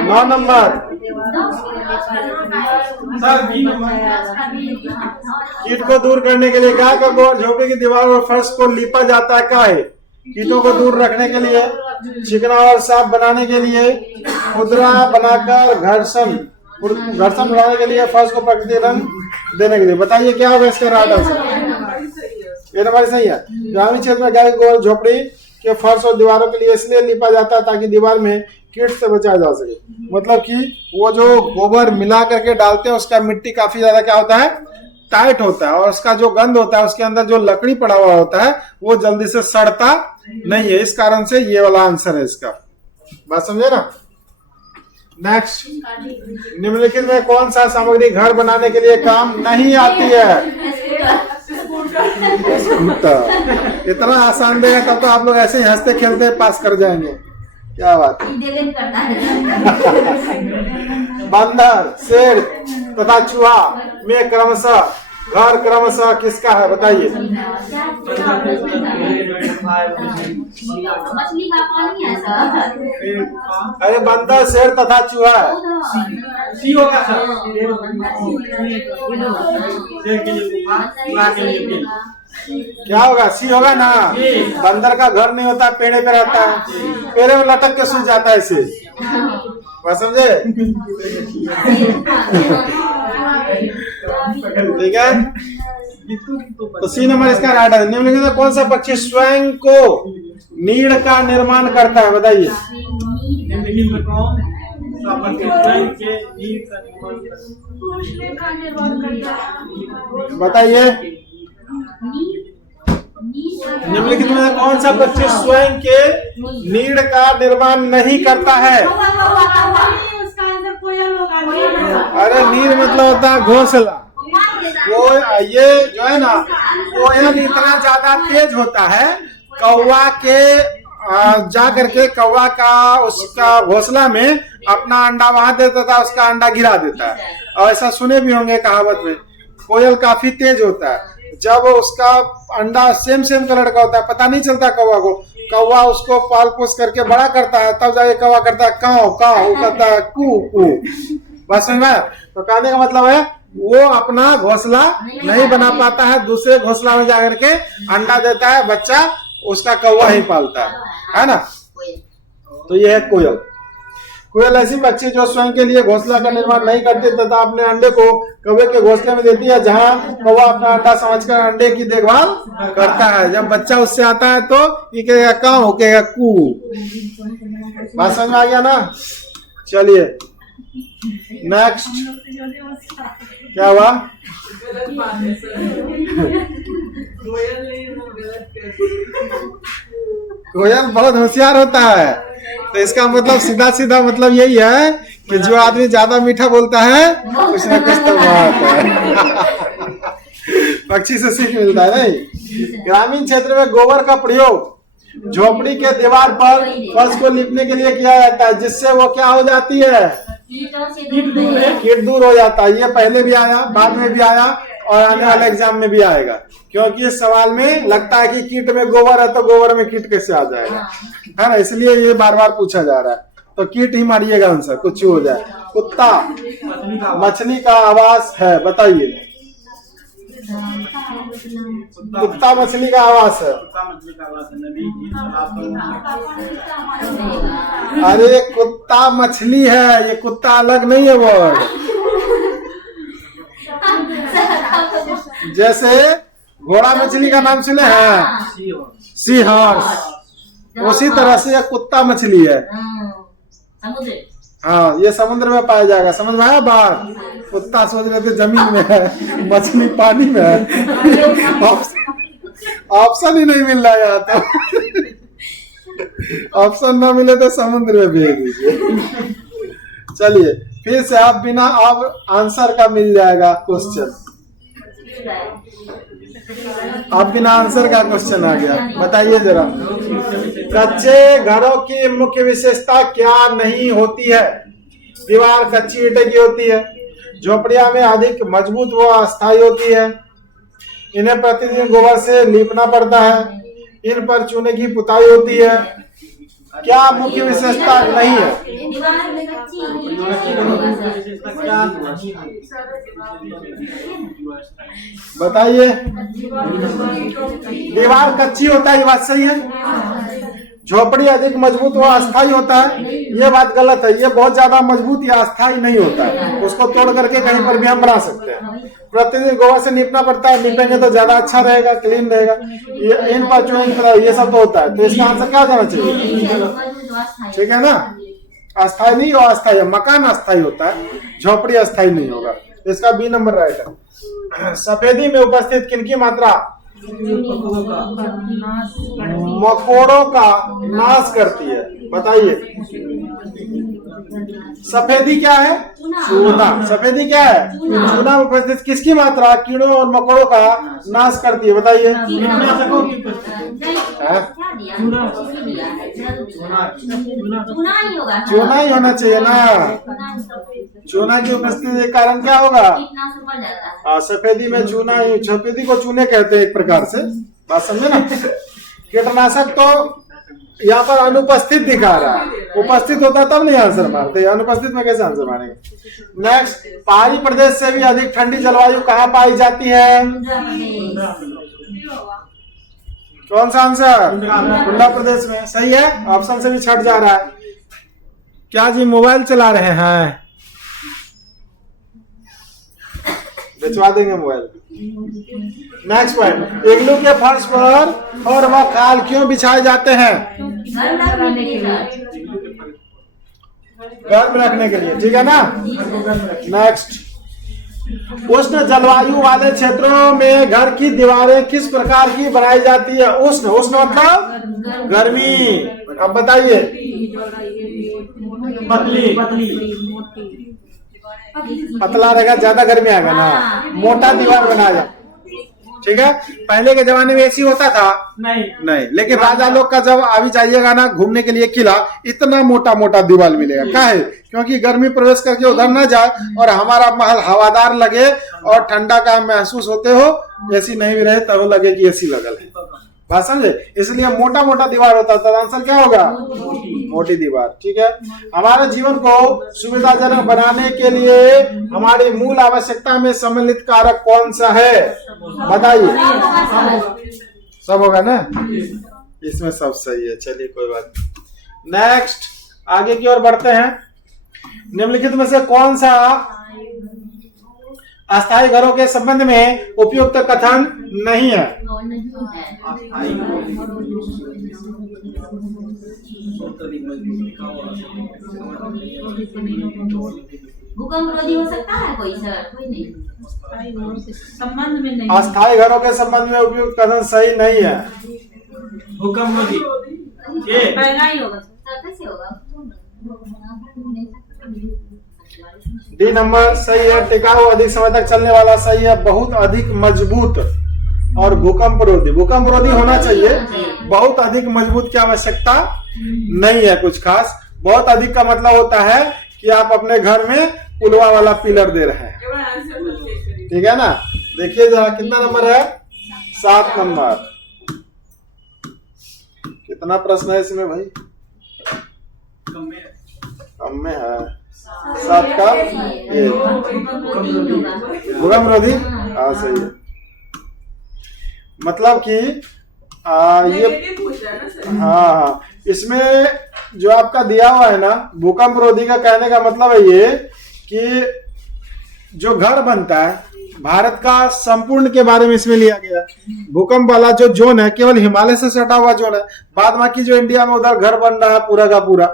9 नंबर कीट को दूर करने के लिए गाय का गोबर झोपड़ी की दीवार और फर्श को लीपा जाता है, काहे, कीटों को दूर रखने के लिए, चिकना और साफ बनाने के लिए, खुदरा बनाकर घर्षण बढ़ाने के लिए, फर्श को प्राकृतिक रंग देने के लिए। बताइए क्या होगा इसका राइट आंसर? ये नंबर सही है। ग्रामीण क्षेत्र में गाय गोबर झोपड़ी के फर्श और दीवारों के लिए इसलिए लिपा जाता है ताकि दीवार में कीट से बचाया जा सके। मतलब कि वो जो गोबर मिला करके डालते हैं उसका मिट्टी काफी ज्यादा क्या होता है, टाइट होता है, और उसका जो गंध होता है, उसके अंदर जो लकड़ी पड़ा हुआ होता है वो जल्दी से सड़ता नहीं है। इस कारण से ये वाला आंसर है इसका। बात समझे ना? नेक्स्ट, निम्नलिखित में कौन सा सामग्री घर बनाने के लिए काम नहीं आती है? स्कूटर। इतना आसान देगा तब तो आप लोग ऐसे ही हंसते खेलते पास कर जाएंगे। क्या बात है। बंदर, शेर तथा चूहा में क्रमशः घर क्रमशः किसका है? बताइए। अरे बंदर, शेर तथा चूहा सी होगा सर। क्या होगा? सी होगा ना। बंदर का घर नहीं होता, पेड़े पे रहता है, पेड़े में लटक के सूझ जाता है इसे। समझे? ठीक है, तो सी नंबर इसका राइट है। निम्नलिखित में कौन सा पक्षी स्वयं को नीड़ का निर्माण करता है? बताइए। बताइए। निम्नलिखित में कौन सा पक्षी स्वयं के नीड़ का निर्माण नहीं करता है? अरे नीड़ मतलब होता है घोंसला। वो ये जो है ना, कोयल इतना ज्यादा तेज होता है, कौवा के जा करके कौवा का उसका घोंसला में अपना अंडा वहां देता था, उसका अंडा गिरा देता है। और ऐसा सुने भी होंगे कहावत में। कोयल काफी तेज होता है, जब उसका अंडा सेम कलर का होता है, पता नहीं चलता कौवा को। कौवा उसको पाल पोस करके बड़ा करता है, तब जाके कौवा करता है काव काव, वो करता है कू कू। बस समझ में? तो कहने का मतलब है वो अपना घोंसला नहीं बना पाता है, दूसरे घोंसला में जाकर के अंडा देता है, बच्चा उसका कौवा ही पालता है ना। तो ये है कोयल। कोयल ऐसी पक्षी जो स्वयं के लिए घोंसला का निर्माण नहीं करती तथा अपने अंडे को कौवे के घोंसले में देती है, जहां कौवा अपना अंडा समझकर अंडे की देखभाल करता है। जब बच्चा उससे आता है तो ये कहेगा काऊ, कहेगा कू। बात समझ में आ गया ना? चलिए नेक्स्ट, क्या हुआ? कोयल बहुत होशियार होता है, तो इसका मतलब सीधा सीधा मतलब यही है कि जो आदमी ज्यादा मीठा बोलता है कुछ ना कुछ तो बात है। पक्षी से सीख मिलता है नहीं। ग्रामीण क्षेत्र में गोबर का प्रयोग झोपड़ी के दीवार पर फर्श को लिपने के लिए किया जाता है, जिससे वो क्या हो जाती है? कीट दूर हो जाता है। ये पहले भी आया, बाद में भी आया, और आने वाले एग्जाम में भी आएगा, क्योंकि इस सवाल में लगता है कि कीट में गोबर है तो गोबर में कीट कैसे आ जाएगा, है ना। इसलिए ये बार बार पूछा जा रहा है। तो कीट ही मारिएगा आंसर, कुछ हो जाए। कुत्ता मछली का आवास है, बताइए। कुत्ता मछली का आवास है। अरे कुत्ता मछली है, ये कुत्ता अलग नहीं है वर्ड। जैसे घोड़ा मछली का नाम सुने हैं, सी हॉर्स, उसी तरह से यह कुत्ता मछली है। हाँ, ये समुद्र में पाया जाएगा। समझ में आया बात? कुत्ता सोच रहे थे जमीन में है, मछली पानी में है। ऑप्शन ही नहीं मिल रहा है यहाँ तो। ऑप्शन ना मिले तो समुद्र में भेज दीजिए। चलिए फिर से आप बिना अब आंसर का मिल जाएगा क्वेश्चन। अब बिना आंसर का क्वेश्चन आ गया, बताइए जरा। कच्चे घरों की मुख्य विशेषता क्या नहीं होती है? दीवार कच्ची ईंटे की होती है, झोपड़ियां में अधिक मजबूत व अस्थायी होती है, इन्हें प्रतिदिन गोबर से लीपना पड़ता है, इन पर चूने की पुताई होती है, क्या मुख्य विशेषता नहीं है? बताइए। दीवार कच्ची होता है, ये बात सही है। झोपड़ी अधिक मजबूत व अस्थायी होता है, ये बात गलत है। ये बहुत ज्यादा मजबूत या अस्थायी नहीं होता है, उसको तोड़ करके कहीं पर भी हम बना सकते हैं। प्रतिदिन गोबर से नीपना पड़ता है, नीपेंगे तो ज्यादा अच्छा रहेगा, क्लीन रहेगा। ये इन बच्चों ये सब तो होता है, तो इसका आंसर क्या जाना चाहिए? ठीक है ना, अस्थायी नहीं और अस्थायी। मकान अस्थायी होता है, झोपड़ी अस्थायी नहीं होगा। इसका बी नंबर राइट है। सफेदी में उपस्थित किनकी मात्रा मकोड़ों का नाश करती है? बताइए। सफेदी क्या है? चूना। सफेदी क्या है? चूना में उपस्थित किसकी मात्रा कीड़ों और मकोड़ों का नाश करती है? बताइए। चूना ही होना चाहिए ना। चूना की उपस्थिति के कारण क्या होगा? सफेदी में चूना, सफेदी को चूने कहते हैं एक प्रकार से, बात समझे ना। कीटनाशक तो यहाँ पर अनुपस्थित दिखा रहा है, उपस्थित होता तब नहीं आंसर मारते, अनुपस्थित में कैसे आंसर मारेंगे। नेक्स्ट, पहाड़ी प्रदेश से भी अधिक ठंडी जलवायु कहाँ पाई जाती है? कौन सा आंसर? कुंडा प्रदेश में। सही है, ऑप्शन से भी छट जा रहा है। क्या जी मोबाइल चला रहे हैं? भिजवा देंगे मोबाइल। नेक्स्ट पॉइंट, इग्लू के फर्श पर और वह खाल क्यों बिछाए जाते हैं? घर में रखने के लिए, ठीक है ना। नेक्स्ट, उष्ण जलवायु वाले क्षेत्रों में घर की दीवारें किस प्रकार की बनाई जाती है? उष्ण, उष्ण मतलब गर्मी। अब बताइए। पतली पतला रहेगा, ज्यादा गर्मी आएगा ना, मोटा दीवार बनाया। ठीक है, पहले के जमाने में ऐसी होता था नहीं, लेकिन राजा लोग का जब अभी जाइएगा ना घूमने के लिए किला, इतना मोटा मोटा दीवार मिलेगा। क्या है? क्योंकि गर्मी प्रवेश करके उधर ना जाए और हमारा महल हवादार लगे और ठंडा का महसूस होते हो। एसी नहीं भी रहे तब लगे कि एसी लगल है, बात समझे। इसलिए मोटा मोटा दीवार होता था। आंसर क्या होगा? मोटी दीवार। ठीक है, हमारे जीवन को सुविधाजनक बनाने के लिए हमारी मूल आवश्यकता में सम्मिलित कारक कौन सा है? बताइए। सब होगा ना, इसमें सब सही है। चलिए कोई बात नहीं। नेक्स्ट, आगे की ओर बढ़ते हैं। निम्नलिखित में से कौन सा अस्थायी घरों के संबंध में उपयुक्त कथन नहीं है? भूकंपरोधी हो सकता है कोई सर? कोई नहीं, संबंध में नहीं। अस्थायी घरों के संबंध में उपयुक्त कथन सही नहीं है। भूकंपरोधी पहला ही होगा सर, कैसे होगा? डी नंबर सही है। टिकाऊ, अधिक समय तक चलने वाला सही है। बहुत अधिक मजबूत और भूकंपरोधी। भूकंपरोधी होना चाहिए, बहुत अधिक मजबूत की आवश्यकता नहीं है कुछ खास। बहुत अधिक का मतलब होता है कि आप अपने घर में पुलवा वाला पिलर दे रहे हैं, ठीक है ना। देखिए जरा कितना नंबर है? 7 नंबर। कितना प्रश्न है इसमें भाई? कम में है 7 का भूकंपरोधी। हाँ सही है, मतलब कि ये हाँ, इसमें जो आपका दिया हुआ है ना भूकंपरोधी का, कहने का मतलब है ये कि जो घर बनता है भारत का संपूर्ण के बारे में इसमें लिया गया। भूकंप वाला जो जोन है केवल हिमालय से सटा हुआ जोन है, बाद बाकी जो इंडिया में उधर घर बन रहा है पूरा का पूरा,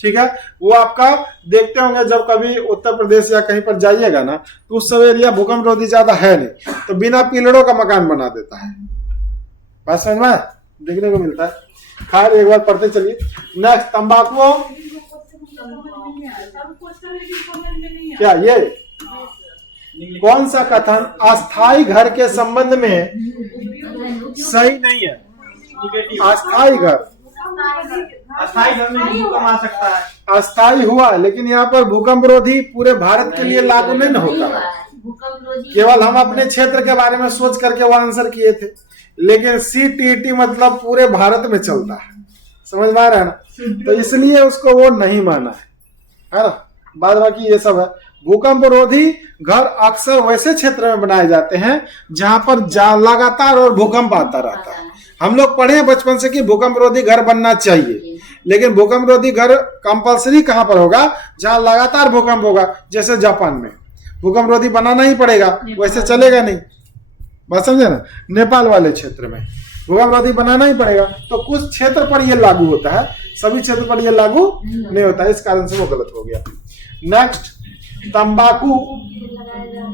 ठीक है, वो आपका देखते होंगे जब कभी उत्तर प्रदेश या कहीं पर जाइएगा ना तो उस सब एरिया भूकंपरोधी ज्यादा है नहीं, तो बिना पिलरों का मकान बना देता है। बात समझ में देखने को मिलता है। खैर एक बार पढ़ते चलिए। नेक्स्ट, तंबाकू क्या ये कौन सा कथन अस्थाई घर के संबंध में सही नहीं है? अस्थाई घर, अस्थाई घर में भूकंप आ सकता है। अस्थाई हुआ, लेकिन यहाँ पर भूकंपरोधी पूरे भारत के लिए लागू नहीं न होता है। केवल हम अपने क्षेत्र के बारे में सोच करके वो आंसर किए थे, लेकिन CTET मतलब पूरे भारत में चलता है। समझ में आ रहा है ना। तो इसलिए उसको वो नहीं माना है ना। बाद बाकी ये सब है। भूकंप रोधी घर अक्सर वैसे क्षेत्र में बनाए जाते हैं जहां पर लगातार और भूकंप आता रहता है। हम लोग पढ़े हैं बचपन से कि भूकंप रोधी घर बनना चाहिए, लेकिन भूकंप रोधी घर कंपलसरी कहां पर होगा? जहां लगातार भूकंप होगा। जैसे जापान में भूकंप रोधी बनाना ही पड़ेगा, वैसे चलेगा नहीं। बात समझे ना। नेपाल वाले क्षेत्र में भूकंप रोधी बनाना ही पड़ेगा। तो कुछ क्षेत्र पर यह लागू होता है, सभी क्षेत्र पर यह लागू नहीं होता है। इस कारण से वो गलत हो गया। नेक्स्ट, तंबाकू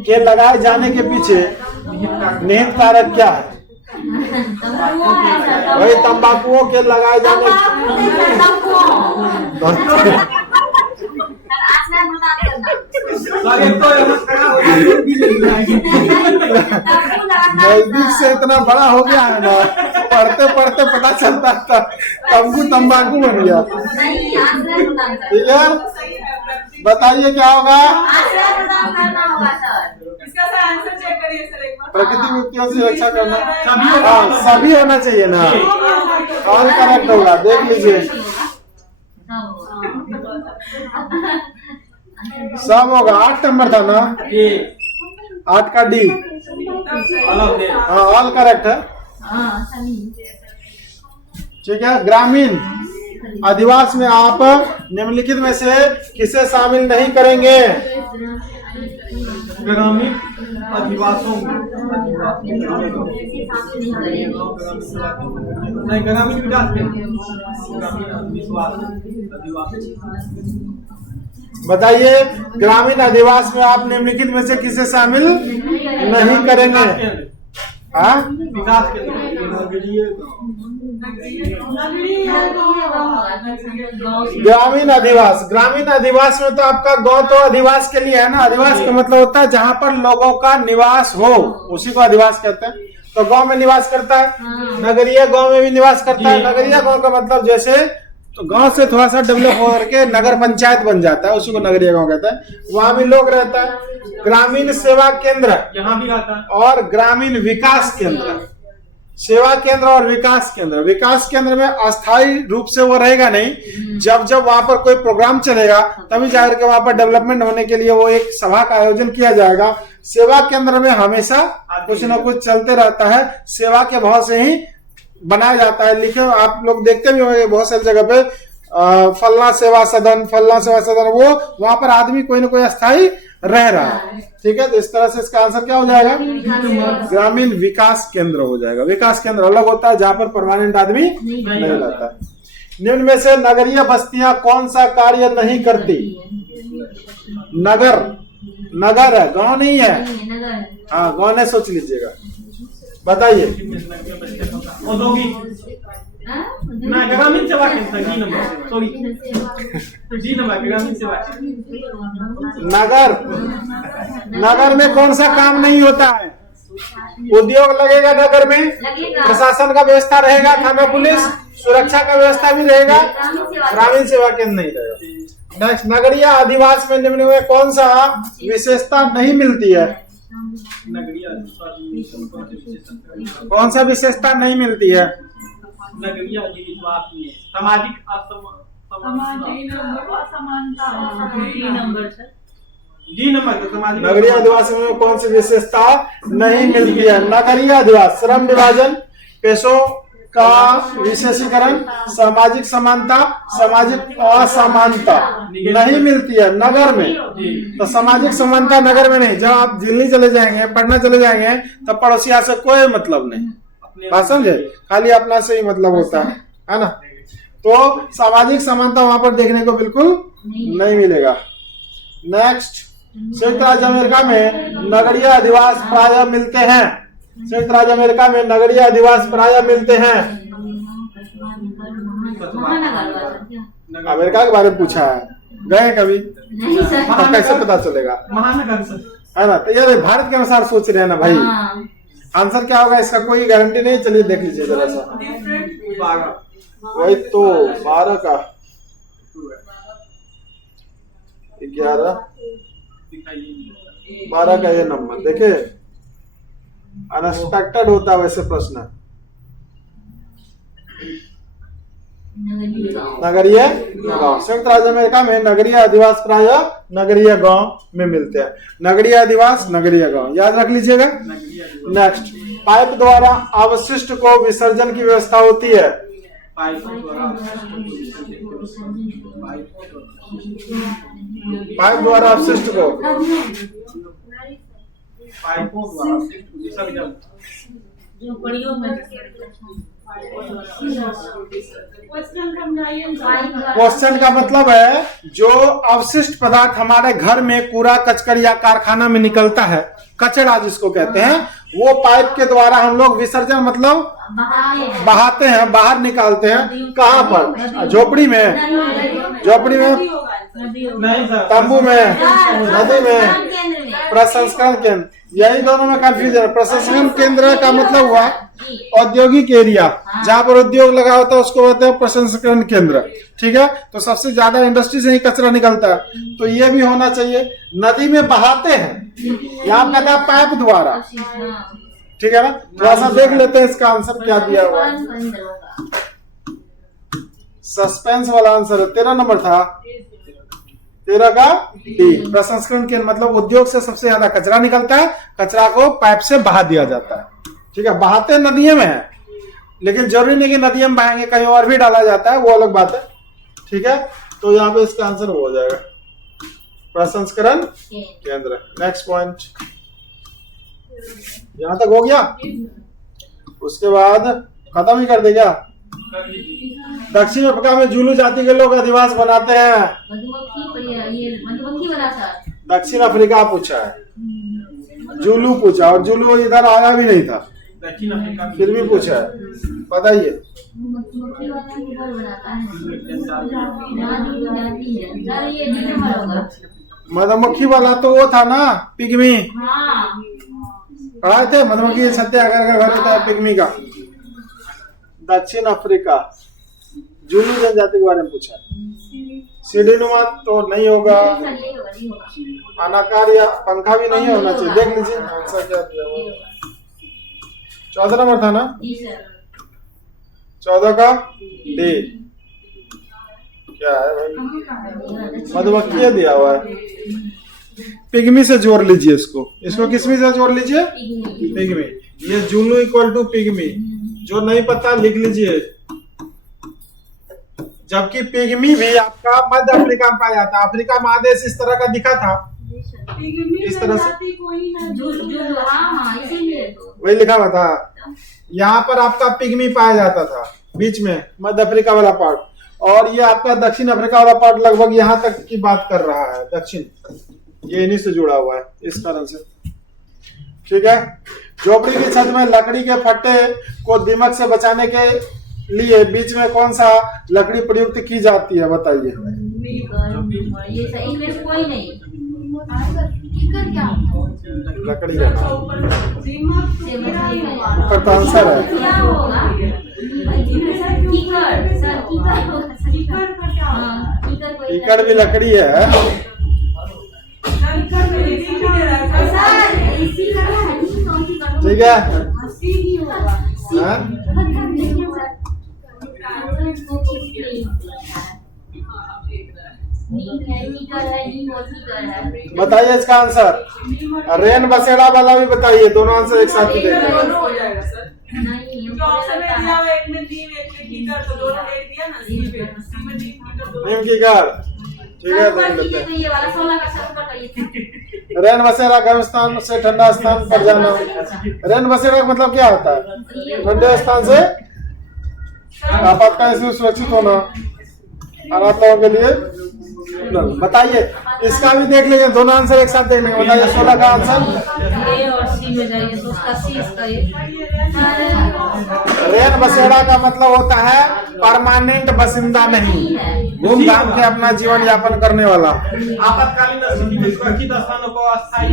के लगाए जाने के पीछे निहित कारक क्या है? वही तंबाकुओं के लगाए जाने नजदीक से इतना बड़ा हो गया है ना, पढ़ते पढ़ते पता चलता था तंबाकू बन गया। ठीक है, बताइए क्या होगा? प्रकृति विपत्तियों से रक्षा करना। हाँ, सभी होना चाहिए ना। और करेक्ट होगा, देख लीजिए सब होगा। 8 नंबर था ना, 8 का डी। हाँ, ऑल करेक्ट है। ठीक है। ग्रामीण अधिवास में आप निम्नलिखित में से किसे शामिल नहीं करेंगे? ग्रामीण अधिवासों नहीं, ग्रामीण विकास। बताइए, ग्रामीण अधिवास में आप निम्नलिखित में से किसे शामिल नहीं करेंगे? हाँ, विकास के लिए ग्रामीण अधिवास। ग्रामीण अधिवास में तो आपका गांव तो अधिवास के लिए है ना। अधिवास का मतलब होता है जहां पर लोगों का निवास हो, उसी को अधिवास कहते हैं। तो गांव में निवास करता है, नगरीय गांव में भी निवास करता है। नगरीय गांव का मतलब जैसे तो गांव से थोड़ा सा डेवलप होकर के नगर पंचायत बन जाता है, उसी को नगरीय गांव कहता है। वहां भी लोग रहता है। ग्रामीण सेवा केंद्र यहाँ भी रहता है। और ग्रामीण विकास केंद्र। सेवा केंद्र और विकास केंद्र। विकास केंद्र में अस्थायी रूप से वो रहेगा नहीं, जब जब वहां पर कोई प्रोग्राम चलेगा तभी जाकर के वहां पर डेवलपमेंट होने के लिए वो एक सभा का आयोजन किया जाएगा। सेवा केंद्र में हमेशा कुछ न कुछ चलते रहता है, सेवा के भाव से ही बनाया जाता है। लिखे आप लोग देखते भी होंगे बहुत सारी जगह पे फलना सेवा सदन, फलना सेवा सदन, वो वहां पर आदमी कोई ना कोई अस्थायी रह रहा है। ठीक है, तो इस तरह से इसका आंसर क्या हो जाएगा? ग्रामीण विकास केंद्र हो जाएगा। विकास केंद्र अलग होता है जहां पर परमानेंट आदमी नहीं रहता है। निम्न में से नगरीय बस्तियां कौन सा कार्य नहीं करती? नगर, नगर है, गांव नहीं है। हाँ, गांव नहीं, सोच लीजिएगा, बताइए। ग्रामीण सेवा केंद्र जी नंबर, सॉरी जी नंबर, ग्रामीण सेवा। नगर, नगर में कौन सा काम नहीं होता है? उद्योग लगेगा नगर में, प्रशासन का व्यवस्था रहेगा, थाना पुलिस, सुरक्षा का व्यवस्था भी रहेगा, ग्रामीण सेवा केंद्र नहीं रहेगा। नेक्स्ट, नगरीय अधिवास में निम्न में कौन सा विशेषता नहीं मिलती है? कौन सा विशेषता नहीं मिलती है? नगरीय अधिवास में सामाजिक जी नंबर। नगरीय अधिवास में कौन सी विशेषता नहीं मिलती है? नगरीय अधिवास, श्रम विभाजन, पेशों का विशेषीकरण, सामाजिक समानता, सामाजिक असमानता नहीं मिलती है नगर में। तो सामाजिक समानता नगर में नहीं। जब आप दिल्ली चले जाएंगे, पढ़ना चले जाएंगे, तो पड़ोसिया से कोई मतलब नहीं। बात समझे? खाली अपना से ही मतलब होता है ना। तो सामाजिक समानता वहां पर देखने को बिल्कुल नहीं मिलेगा। नेक्स्ट, संयुक्त राज्य अमेरिका में नगरीय अधिवास प्रायः मिलते हैं। संयुक्त राज्य अमेरिका में नगरीय अधिवास प्रायः मिलते हैं। अमेरिका के बारे में पूछा है, गए कभी? तो कैसे पता चलेगा? महानगर है ना। तो यार भारत के अनुसार सोच रहे हैं ना भाई। आंसर क्या होगा इसका कोई गारंटी नहीं। चलिए देख लीजिए जरा सा। वही तो 12 का 11 12 का ये नंबर देखे, अनएक्सपेक्टेड होता है वैसे प्रश्न। नगरीय गांव। संयुक्त राज्य अमेरिका में नगरीय अधिवास प्राय नगरीय गांव में मिलते हैं। नगरीय अधिवास, नगरीय गांव, याद रख लीजिएगा। नेक्स्ट, पाइप द्वारा अवशिष्ट को विसर्जन की व्यवस्था होती है। पाइप द्वारा अपशिष्ट को क्वेश्चन का मतलब है जो अवशिष्ट पदार्थ हमारे घर में कूड़ा कचकर या कारखाना में निकलता है, कचरा जिसको कहते हैं, वो पाइप के द्वारा हम लोग विसर्जन मतलब बहाते हैं, बाहर निकालते हैं। कहाँ पर? झोपड़ी में, झोपड़ी में, तंबू में, नदी में, प्रसंस्करण केंद्र, यही दोनों में कंफ्यूजन है। प्रसंस्करण केंद्र का मतलब हुआ औद्योगिक एरिया, जहाँ पर उद्योग लगा होता है उसको कहते हैं प्रसंस्करण केंद्र। ठीक है, तो सबसे ज्यादा इंडस्ट्री से ही कचरा निकलता है, तो ये भी होना चाहिए। नदी में बहाते हैं, यहाँ कहता है पाइप द्वारा। ठीक है ना, थोड़ा सा देख लेते हैं इसका आंसर क्या दिया हुआ है। सस्पेंस वाला आंसर है, 13 नंबर था, 13 का डी। प्रसंस्करण केंद्र मतलब उद्योग से सबसे ज्यादा कचरा निकलता है, कचरा को पाइप से बहा दिया जाता है। ठीक है, बहाते नदियों में है, लेकिन जरूरी नहीं कि नदियों में बहाएंगे, कहीं और भी डाला जाता है, वो अलग बात है। ठीक है, तो यहाँ पे इसका आंसर हो जाएगा प्रसंस्करण केंद्र। नेक्स्ट पॉइंट, यहां तक हो गया, उसके बाद खत्म ही कर दे क्या? दक्षिण अफ्रीका में जुलू जाति के लोग अधिवास बनाते हैं। दक्षिण अफ्रीका पूछा है, जुलू पूछा, और जुलू इधर आया भी नहीं था, दक्षिण अफ्रीका फिर भी पूछा है, बताइए। मधुमक्खी वाला तो वो था ना, पिग्मी। कहा थे मधुमक्खी सत्याग्रह का घर होता है पिग्मी का। दक्षिण अफ्रीका, जुलू जनजाति के बारे में पूछा। सीढ़ीनुमा तो नहीं होगा, अनाकार या पंखा भी नहीं होना चाहिए। देख लीजिए आंसर क्या दिया हुआ। 14 नंबर था ना, 14 का डी क्या है भाई? मधुमक्खी दिया हुआ है। पिग्मी से जोड़ लीजिए इसको, इसको किसमी से जोड़ लीजिए? पिग्मी। ये जुलू इक्वल टू पिग्मी, जो नहीं पता लिख लीजिए। जबकि पिग्मी भी आपका मध्य अफ्रीका में पाया जाता है। अफ्रीका महादेश इस तरह का दिखा था, इस तरह से वही लिखा हुआ था। यहाँ पर आपका पिग्मी पाया जाता था बीच में, मध्य अफ्रीका वाला पार्ट, और ये आपका दक्षिण अफ्रीका वाला पार्ट लगभग यहाँ तक की बात कर रहा है। दक्षिण ये इन्हीं से जुड़ा हुआ है इस कारण से। ठीक है, झोपड़ी की छत में लकड़ी के फट्टे को दीमक से बचाने के लिए बीच में कौन सा लकड़ी प्रयुक्त की जाती है, बताइए। लकड़ी का ऊपर तो आंसर है। कीकड़ भी लकड़ी है। ठीक है, बताइए इसका आंसर। रेन बसेड़ा वाला भी बताइए, दोनों आंसर एक साथ ही देते हैं। नीम की घर, ठीक है, देख लेते हैं। रेन बसेरा गर्म स्थान से ठंडा स्थान पर जाना। रेन बसेरा का मतलब क्या होता है? ठंडे स्थान से आपातकाल से सुरक्षित होना, अनाथों के लिए। बताइए, इसका भी देख लेंगे, दोनों आंसर एक साथ देख लेंगे। बताइए 16 का आंसर। ए और सी में जाइए तो उसका सी इसका रेन बसेरा का मतलब होता है परमानेंट बसिंदा नहीं, घूम घाम के अपना जीवन यापन करने वाला। आपातकालीन स्थिति में सुरक्षित स्थानों को अस्थायी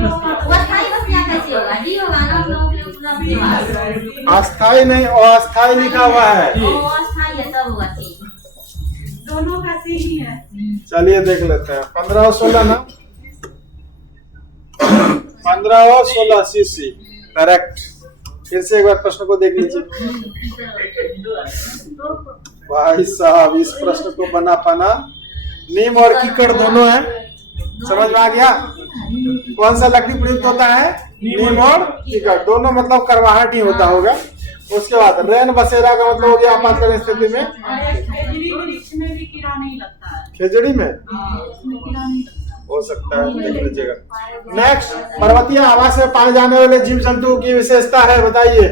अस्थायी नहीं, अस्थायी लिखा हुआ है। दोनों का सी ही है। चलिए देख लेते हैं। 15 और 16 ना, 15 और 16 सी करेक्ट। फिर से एक बार प्रश्न को देख लीजिए। भाई साहब इस प्रश्न को बना पाना, नीम और कीकड़ दोनों है, समझ में आ गया? कौन सा लकड़ी प्रयुक्त होता है? नीम और कीकड़, दोनों मतलब करवाहट ही होता होगा। उसके बाद रैन बसेरा का मतलब हो गया आपातकालीन स्थिति में। खेजड़ी वृक्ष में भी कीड़ा नहीं लगता है। खेजड़ी में उसमें कीड़ा नहीं लगता है। हो सकता है, देख लीजिएगा। नेक्स्ट, पर्वतीय आवास में पाए जाने वाले जीव जंतु की विशेषता है, बताइए।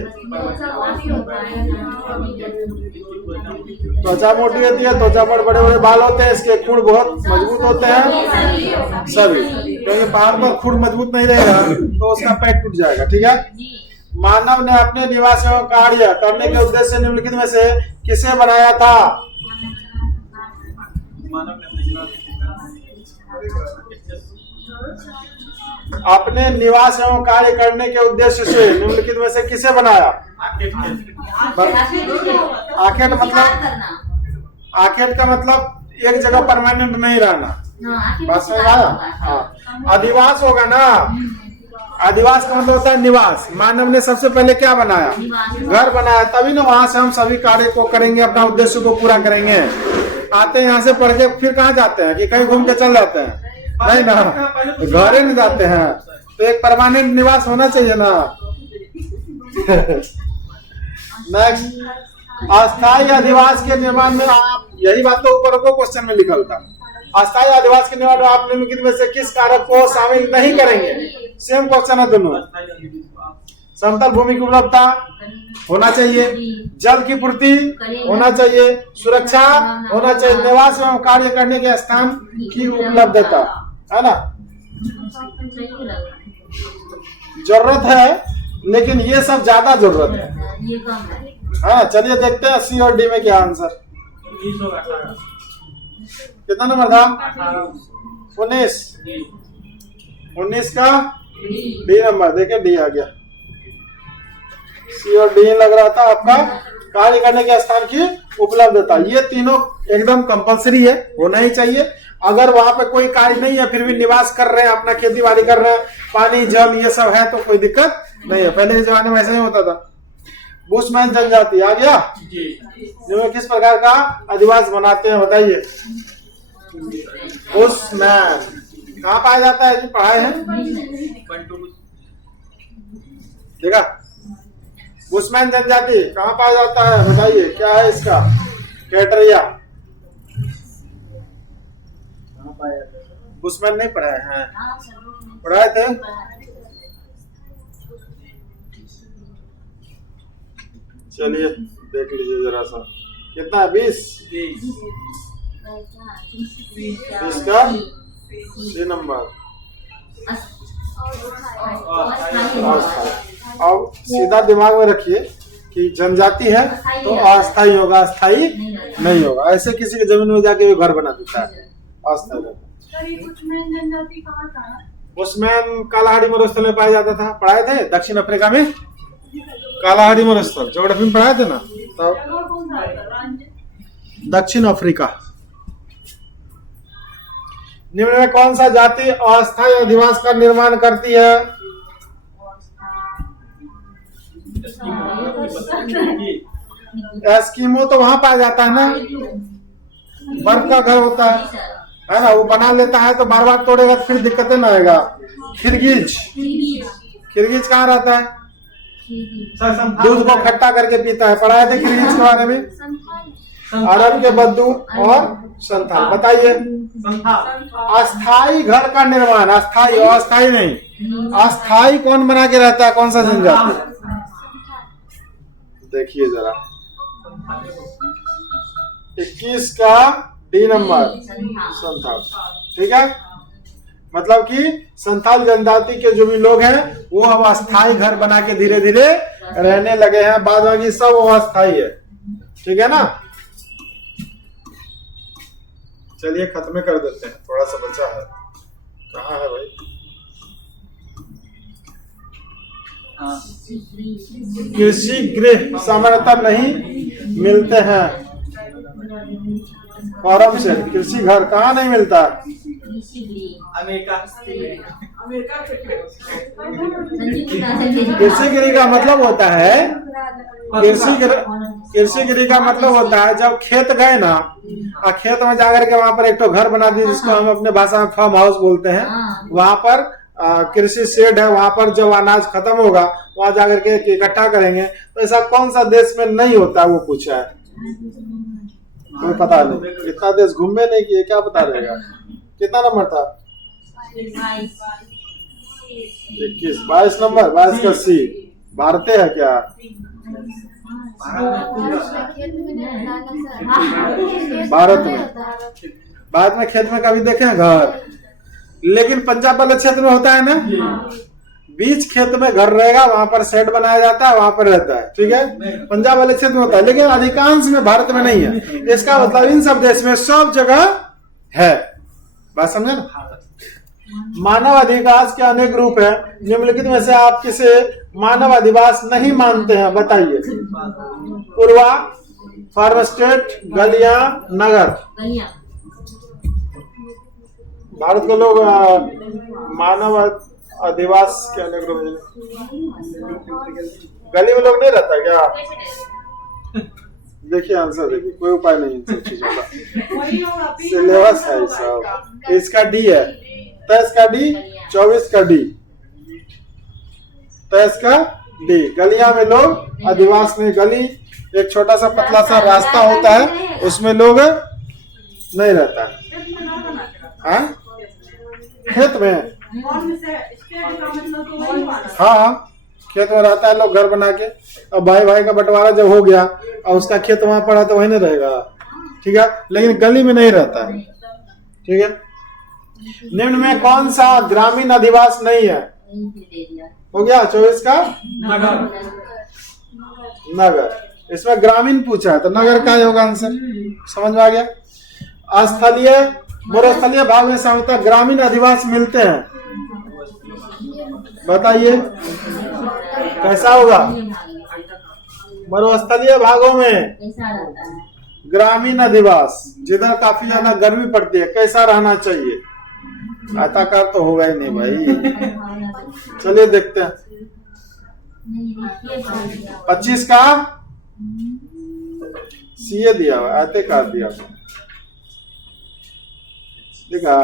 त्वचा मोटी होती है, त्वचा पर बड़े बड़े बाल होते हैं, इसके खुर बहुत मजबूत होते हैं सभी, क्योंकि पहाड़ पर खुर मजबूत नहीं रहेगा तो उसका पेट टूट जाएगा। ठीक है। मानव ने अपने निवास एवं कार्य करने के उद्देश्य से निम्नलिखित में से किसे बनाया था? अपने निवास एवं कार्य करने के उद्देश्य से निम्नलिखित में से किसे बनाया? आखेट मतलब, आखेट का मतलब एक जगह परमानेंट नहीं रहना, बस में आया। हाँ, अधिवास होगा ना। अधिवास का मतलब होता है निवास। मानव ने सबसे पहले क्या बनाया? घर बनाया, तभी ना वहां से हम सभी कार्य को करेंगे, अपना उद्देश्य को पूरा करेंगे। आते हैं यहाँ से पढ़ के फिर कहाँ जाते हैं कि कहीं घूम के चल जाते हैं? नहीं ना, घर ही नहीं जाते हैं, तो एक परमानेंट निवास होना चाहिए ना। नेक्स्ट, अस्थायी अधिवास के निर्माण में आप, यही बात तो ऊपर को क्वेश्चन में लिखा था, अस्थायी अधिवास के निर्माण में आप निम्नलिखित में से किस कारक को शामिल नहीं करेंगे? सेम क्वेश्चन है दोनों। समतल भूमि की उपलब्धता होना चाहिए, जल की पूर्ति होना चाहिए, सुरक्षा होना चाहिए, निवास एवं कार्य करने के स्थान की उपलब्धता, है ना। जरूरत है, लेकिन ये सब ज्यादा जरूरत है। हाँ, चलिए देखते हैं सी और डी में क्या आंसर। कितना नंबर था? 19। 19 का डी नंबर, देखिए डी आ गया। सी और डी लग रहा था आपका कार्य करने के स्थान की उपलब्धता। ये तीनों एकदम कंपलसरी है, होना ही चाहिए। अगर वहां पे कोई कार्य नहीं है फिर भी निवास कर रहे हैं, अपना खेती बाड़ी कर रहे हैं, पानी जल ये सब है, तो कोई दिक्कत नहीं है। पहले के जमाने में ऐसा नहीं होता था। बुशमैन जनजाति आ गया, जो किस प्रकार का अधिवास बनाते हैं बताइए। बुशमैन कहाँ पाया जाता है? पढ़ाए हैं, देखा। बुशमैन जनजाति कहाँ पाया जाता है बताइए, क्या है इसका क्राइटेरिया? बुशमैन नहीं पढ़ाए हैं? पढ़ाए थे। चलिए देख लीजिए जरा सा, कितना है? 20 का सी नंबर। अब सीधा दिमाग में रखिए कि जनजाति है तो अस्थायी होगा, अस्थायी नहीं होगा। ऐसे किसी के जमीन में जाके भी घर बना देता है, अस्थायी होगा। बुशमैन कालाहारी मरुस्थल में पाया जाता था, पढ़ाए थे। दक्षिण अफ्रीका में कालाहारी मरुस्थल ज्योग्राफी में पढ़ाए थे ना, तब दक्षिण अफ्रीका। निम्न में कौन सा जाति अस्थायी अधिवास का निर्माण करती है? एस्किमो तो वहां पाया जाता है ना, बर्फ का घर होता है ना, वो बना लेता है तो बार बार तोड़ेगा तो फिर दिक्कतें ना आएगा। खिरगिज, खिरगिज कहाँ रहता है? दूध को खट्टा करके पीता है, पढ़ाए थे खिरगिज के बारे में। अरब के बद्दू और संथाल, बताइए। अस्थाई घर का निर्माण, अस्थाई और अस्थाई नहीं, अस्थाई कौन बना के रहता है? कौन सा जनजाति? देखिए जरा 21 का डी नंबर, संथाल। ठीक है, मतलब कि संथाल जनजाति के जो भी लोग हैं वो अब अस्थाई घर बना के धीरे धीरे रहने लगे हैं, बाद बाकी सब अस्थाई है। ठीक है ना। चलिए खत्म कर देते हैं, थोड़ा सा बचा है। कहाँ है भाई? कृषि गृह सामान्यतः नहीं मिलते हैं। फॉरम से कृषि घर कहाँ नहीं मिलता? कृषि गृह का मतलब होता है कृषि गिरी का मतलब होता है जब खेत गए ना और खेत में जाकर के वहां पर एक तो घर बना दिए जिसको हम अपने भाषा में फार्म हाउस बोलते हैं। वहां पर कृषि शेड है, वहां पर जब अनाज खत्म होगा वहां जाकर के इकट्ठा करेंगे। तो ऐसा कौन सा देश में नहीं होता वो पूछा है, कोई पता नहीं। इतना देश घूमे नहीं किए, क्या पता रहेगा। कितना नंबर था? 21, 22 नंबर, 22 का सी। भारतीय है क्या? भारत में खेत में कभी देखे हैं घर? लेकिन पंजाब वाले क्षेत्र में होता है ना, बीच खेत में घर रहेगा, वहां पर शेड बनाया जाता है, वहां पर रहता है। ठीक है, पंजाब वाले क्षेत्र में होता है, लेकिन अधिकांश में भारत में नहीं है। इसका मतलब इन सब देश में सब जगह है। बात समझे ना? मानव अधिवास के अनेक रूप है। निम्नलिखित में से आप किसे मानव अधिवास नहीं मानते हैं बताइए? पूर्वा, फार्म स्टेट, गलियां, नगर। भारत के लोग मानव अधिवास के अनेक रूप। गली में लोग नहीं रहता क्या? देखिए आंसर देखिए, कोई उपाय नहीं इन सब चीजों का। सिलेबस है सब। इसका डी है, 23 का डी, 24 का डी, 23 का डी। गलियां में लोग अधिवास में, गली एक छोटा सा पतला सा रास्ता होता है, उसमें लोग नहीं रहता है। खेत में हाँ, खेत में रहता है लोग घर बना के। अब भाई भाई का बंटवारा जब हो गया और उसका खेत वहां पड़ा तो वही नहीं रहेगा। ठीक है, लेकिन गली में नहीं रहता है। ठीक है, निम्न में कौन सा ग्रामीण अधिवास नहीं है? हो गया 24 का नगर। इसमें ग्रामीण पूछा है तो नगर का होगा आंसर। समझ में आ गया? स्थलीय, मरुस्थलीय भाग में सामान्यतः ग्रामीण अधिवास मिलते हैं। बताइए कैसा होगा? मरुस्थलीय भागों में ग्रामीण अधिवास, जिधर काफी ज्यादा गर्मी पड़ती है, कैसा रहना चाहिए? आयताकार तो होगा ही नहीं भाई। चलिए देखते हैं। 25 का सीए दिया हुआ, आयताकार दिया हुआ। देखा,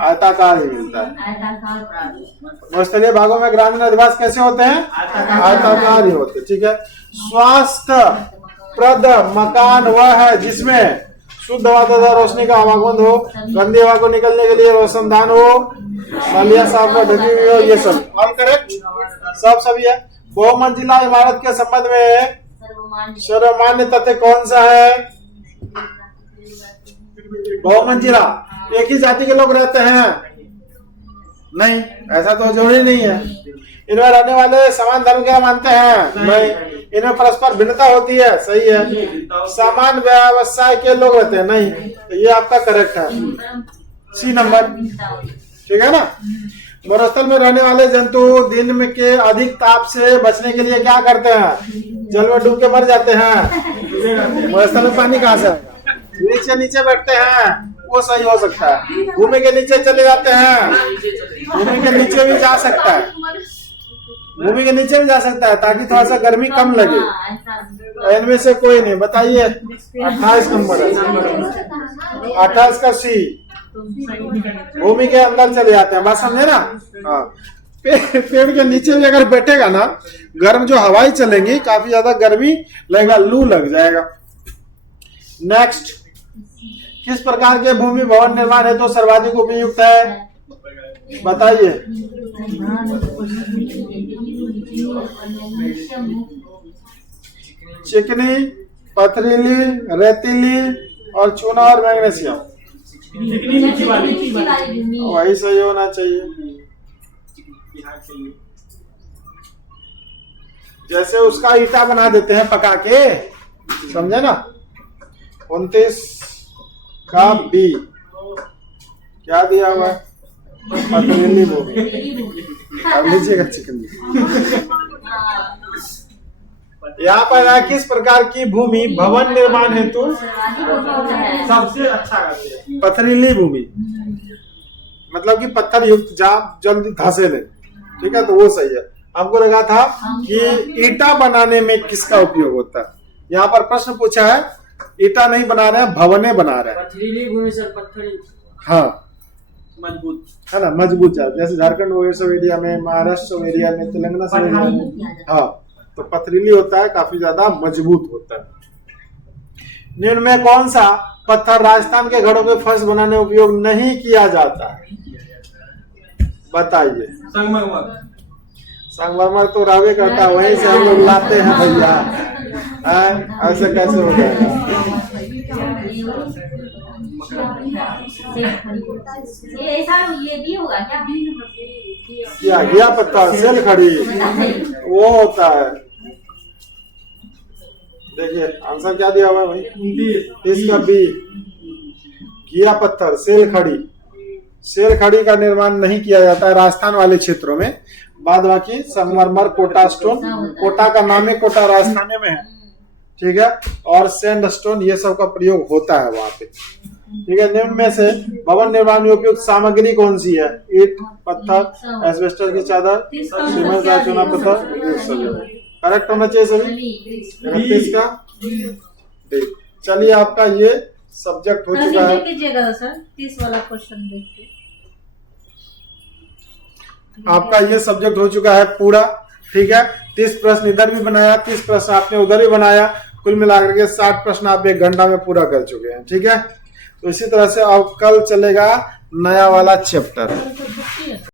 आयताकार ही मिलता है। मरुस्थलीय भागों में ग्रामीण अधिवास कैसे होते हैं? आयताकार ही होते। ठीक है, स्वास्थ्य प्रद मकान वह है जिसमें शुद्ध हवा तथा रोशनी का आवागमन हो, गंदी हवा को निकलने के लिए रोशनदान हो, नालियां साफ और ढकी हुई हो। ये सब ऑल करेक्ट, सब सभी है। बहुमंजिला इमारत के संबंध में सर्वमान्य तथ्य कौन सा है? बहुमंजिला एक ही जाति के लोग रहते हैं? नहीं, ऐसा तो जरूरी नहीं है। इनमें रहने वाले समान धर्म के मानते हैं? नहीं। इनमें परस्पर भिन्नता होती है? सही है। समान व्यवसाय के लोग रहते हैं? नहीं। तो ये आपका करेक्ट है, सी नंबर। ठीक है ना? मरुस्थल में रहने वाले जंतु दिन में के अधिक ताप से बचने के लिए क्या करते हैं? जल में डूब के मर जाते हैं। मरुस्थल में पानी कहाँ से आएगा? नीचे नीचे बैठते हैं, वो सही हो सकता है। भूमि के नीचे चले जाते हैं, भूमि के नीचे भी जा सकता है, भूमि के नीचे भी जा सकता है ताकि थोड़ा सा गर्मी कम लगे। इनमें से कोई नहीं। बताइए 28 नंबर है, 28 का सी। भूमि के अंदर चले जाते हैं। बात समझे ना? हाँ, पेड़ के नीचे भी अगर बैठेगा ना, गर्म जो हवाएं चलेंगी, काफी ज्यादा गर्मी लगेगा, लू लग जाएगा। नेक्स्ट, किस प्रकार के भूमि भवन निर्माण है तो सर्वाधिक उपयुक्त है? बताइए। चिकनी, पथरीली, रेतीली और चूना और मैग्नीशियम। वही सही होना चाहिए। जैसे उसका ईटा बना देते हैं पका के, समझे ना? 29 का बी क्या दिया हुआ है? पथरीली भूमि। अब लीजिएगा चिकनी। यहाँ पर है किस प्रकार की भूमि भवन निर्माण हेतु सबसे अच्छा रहती है? पथरीली भूमि, मतलब कि पत्थर युक्त, जहाँ जल्दी धंसे नहीं। ठीक है, तो वो सही है। आपको लगा था कि ईटा बनाने में किसका उपयोग होता है। यहाँ पर प्रश्न पूछा है, ईटा नहीं बना रहे हैं, भवने बना रहे हैं। पथरीली भूमि सर, पत्थरी हाँ मजबूत है ना, मजबूत चाल, जैसे झारखंड वगैरह सब एरिया में, महाराष्ट्र सब एरिया में, तेलंगाना सब एरिया में, हाँ तो पथरीली होता है, काफी ज्यादा मजबूत होता है। निम्न में कौन सा पत्थर राजस्थान के घरों के फर्श बनाने में उपयोग नहीं किया जाता है, बताइए। संगमरमर। संगमरमर तो रहवे करता है, वहीं से हम लोग लाते हैं भैया, ऐसे कैसे हो जाएगा। ये भी होगा क्या घिया पत्थर, सेल खड़ी, वो होता है। देखिए आंसर क्या दिया हुआ है भाई, इसका बी, घिया पत्थर, सेल खड़ी। सेल खड़ी का निर्माण नहीं किया जाता है राजस्थान वाले क्षेत्रों में। बाद बाकी संगमरमर, कोटा स्टोन, कोटा का नाम है, कोटा राजस्थान में है, ठीक है, और सैंड स्टोन, ये सब का प्रयोग होता है वहां पे, ठीक है। निम्न में से भवन निर्माण में उपयुक्त सामग्री कौन सी है, ईंट, पत्थर, एस्बेस्टस की चादर, सीमेंट का चूना पत्थर। करेक्ट होना चाहिए सभी। 31 का ठीक। चलिए आपका ये सब्जेक्ट हो चुका है। कीजिएगा सर 30 वाला क्वेश्चन देखिए। आपका ये सब्जेक्ट हो चुका है पूरा, ठीक है। 30 प्रश्न इधर भी बनाया, 30 प्रश्न आपने उधर भी बनाया, कुल मिलाकर के 60 प्रश्न आप 1 घंटा में पूरा कर चुके हैं, ठीक है। तो इसी तरह से अब कल चलेगा नया वाला चैप्टर।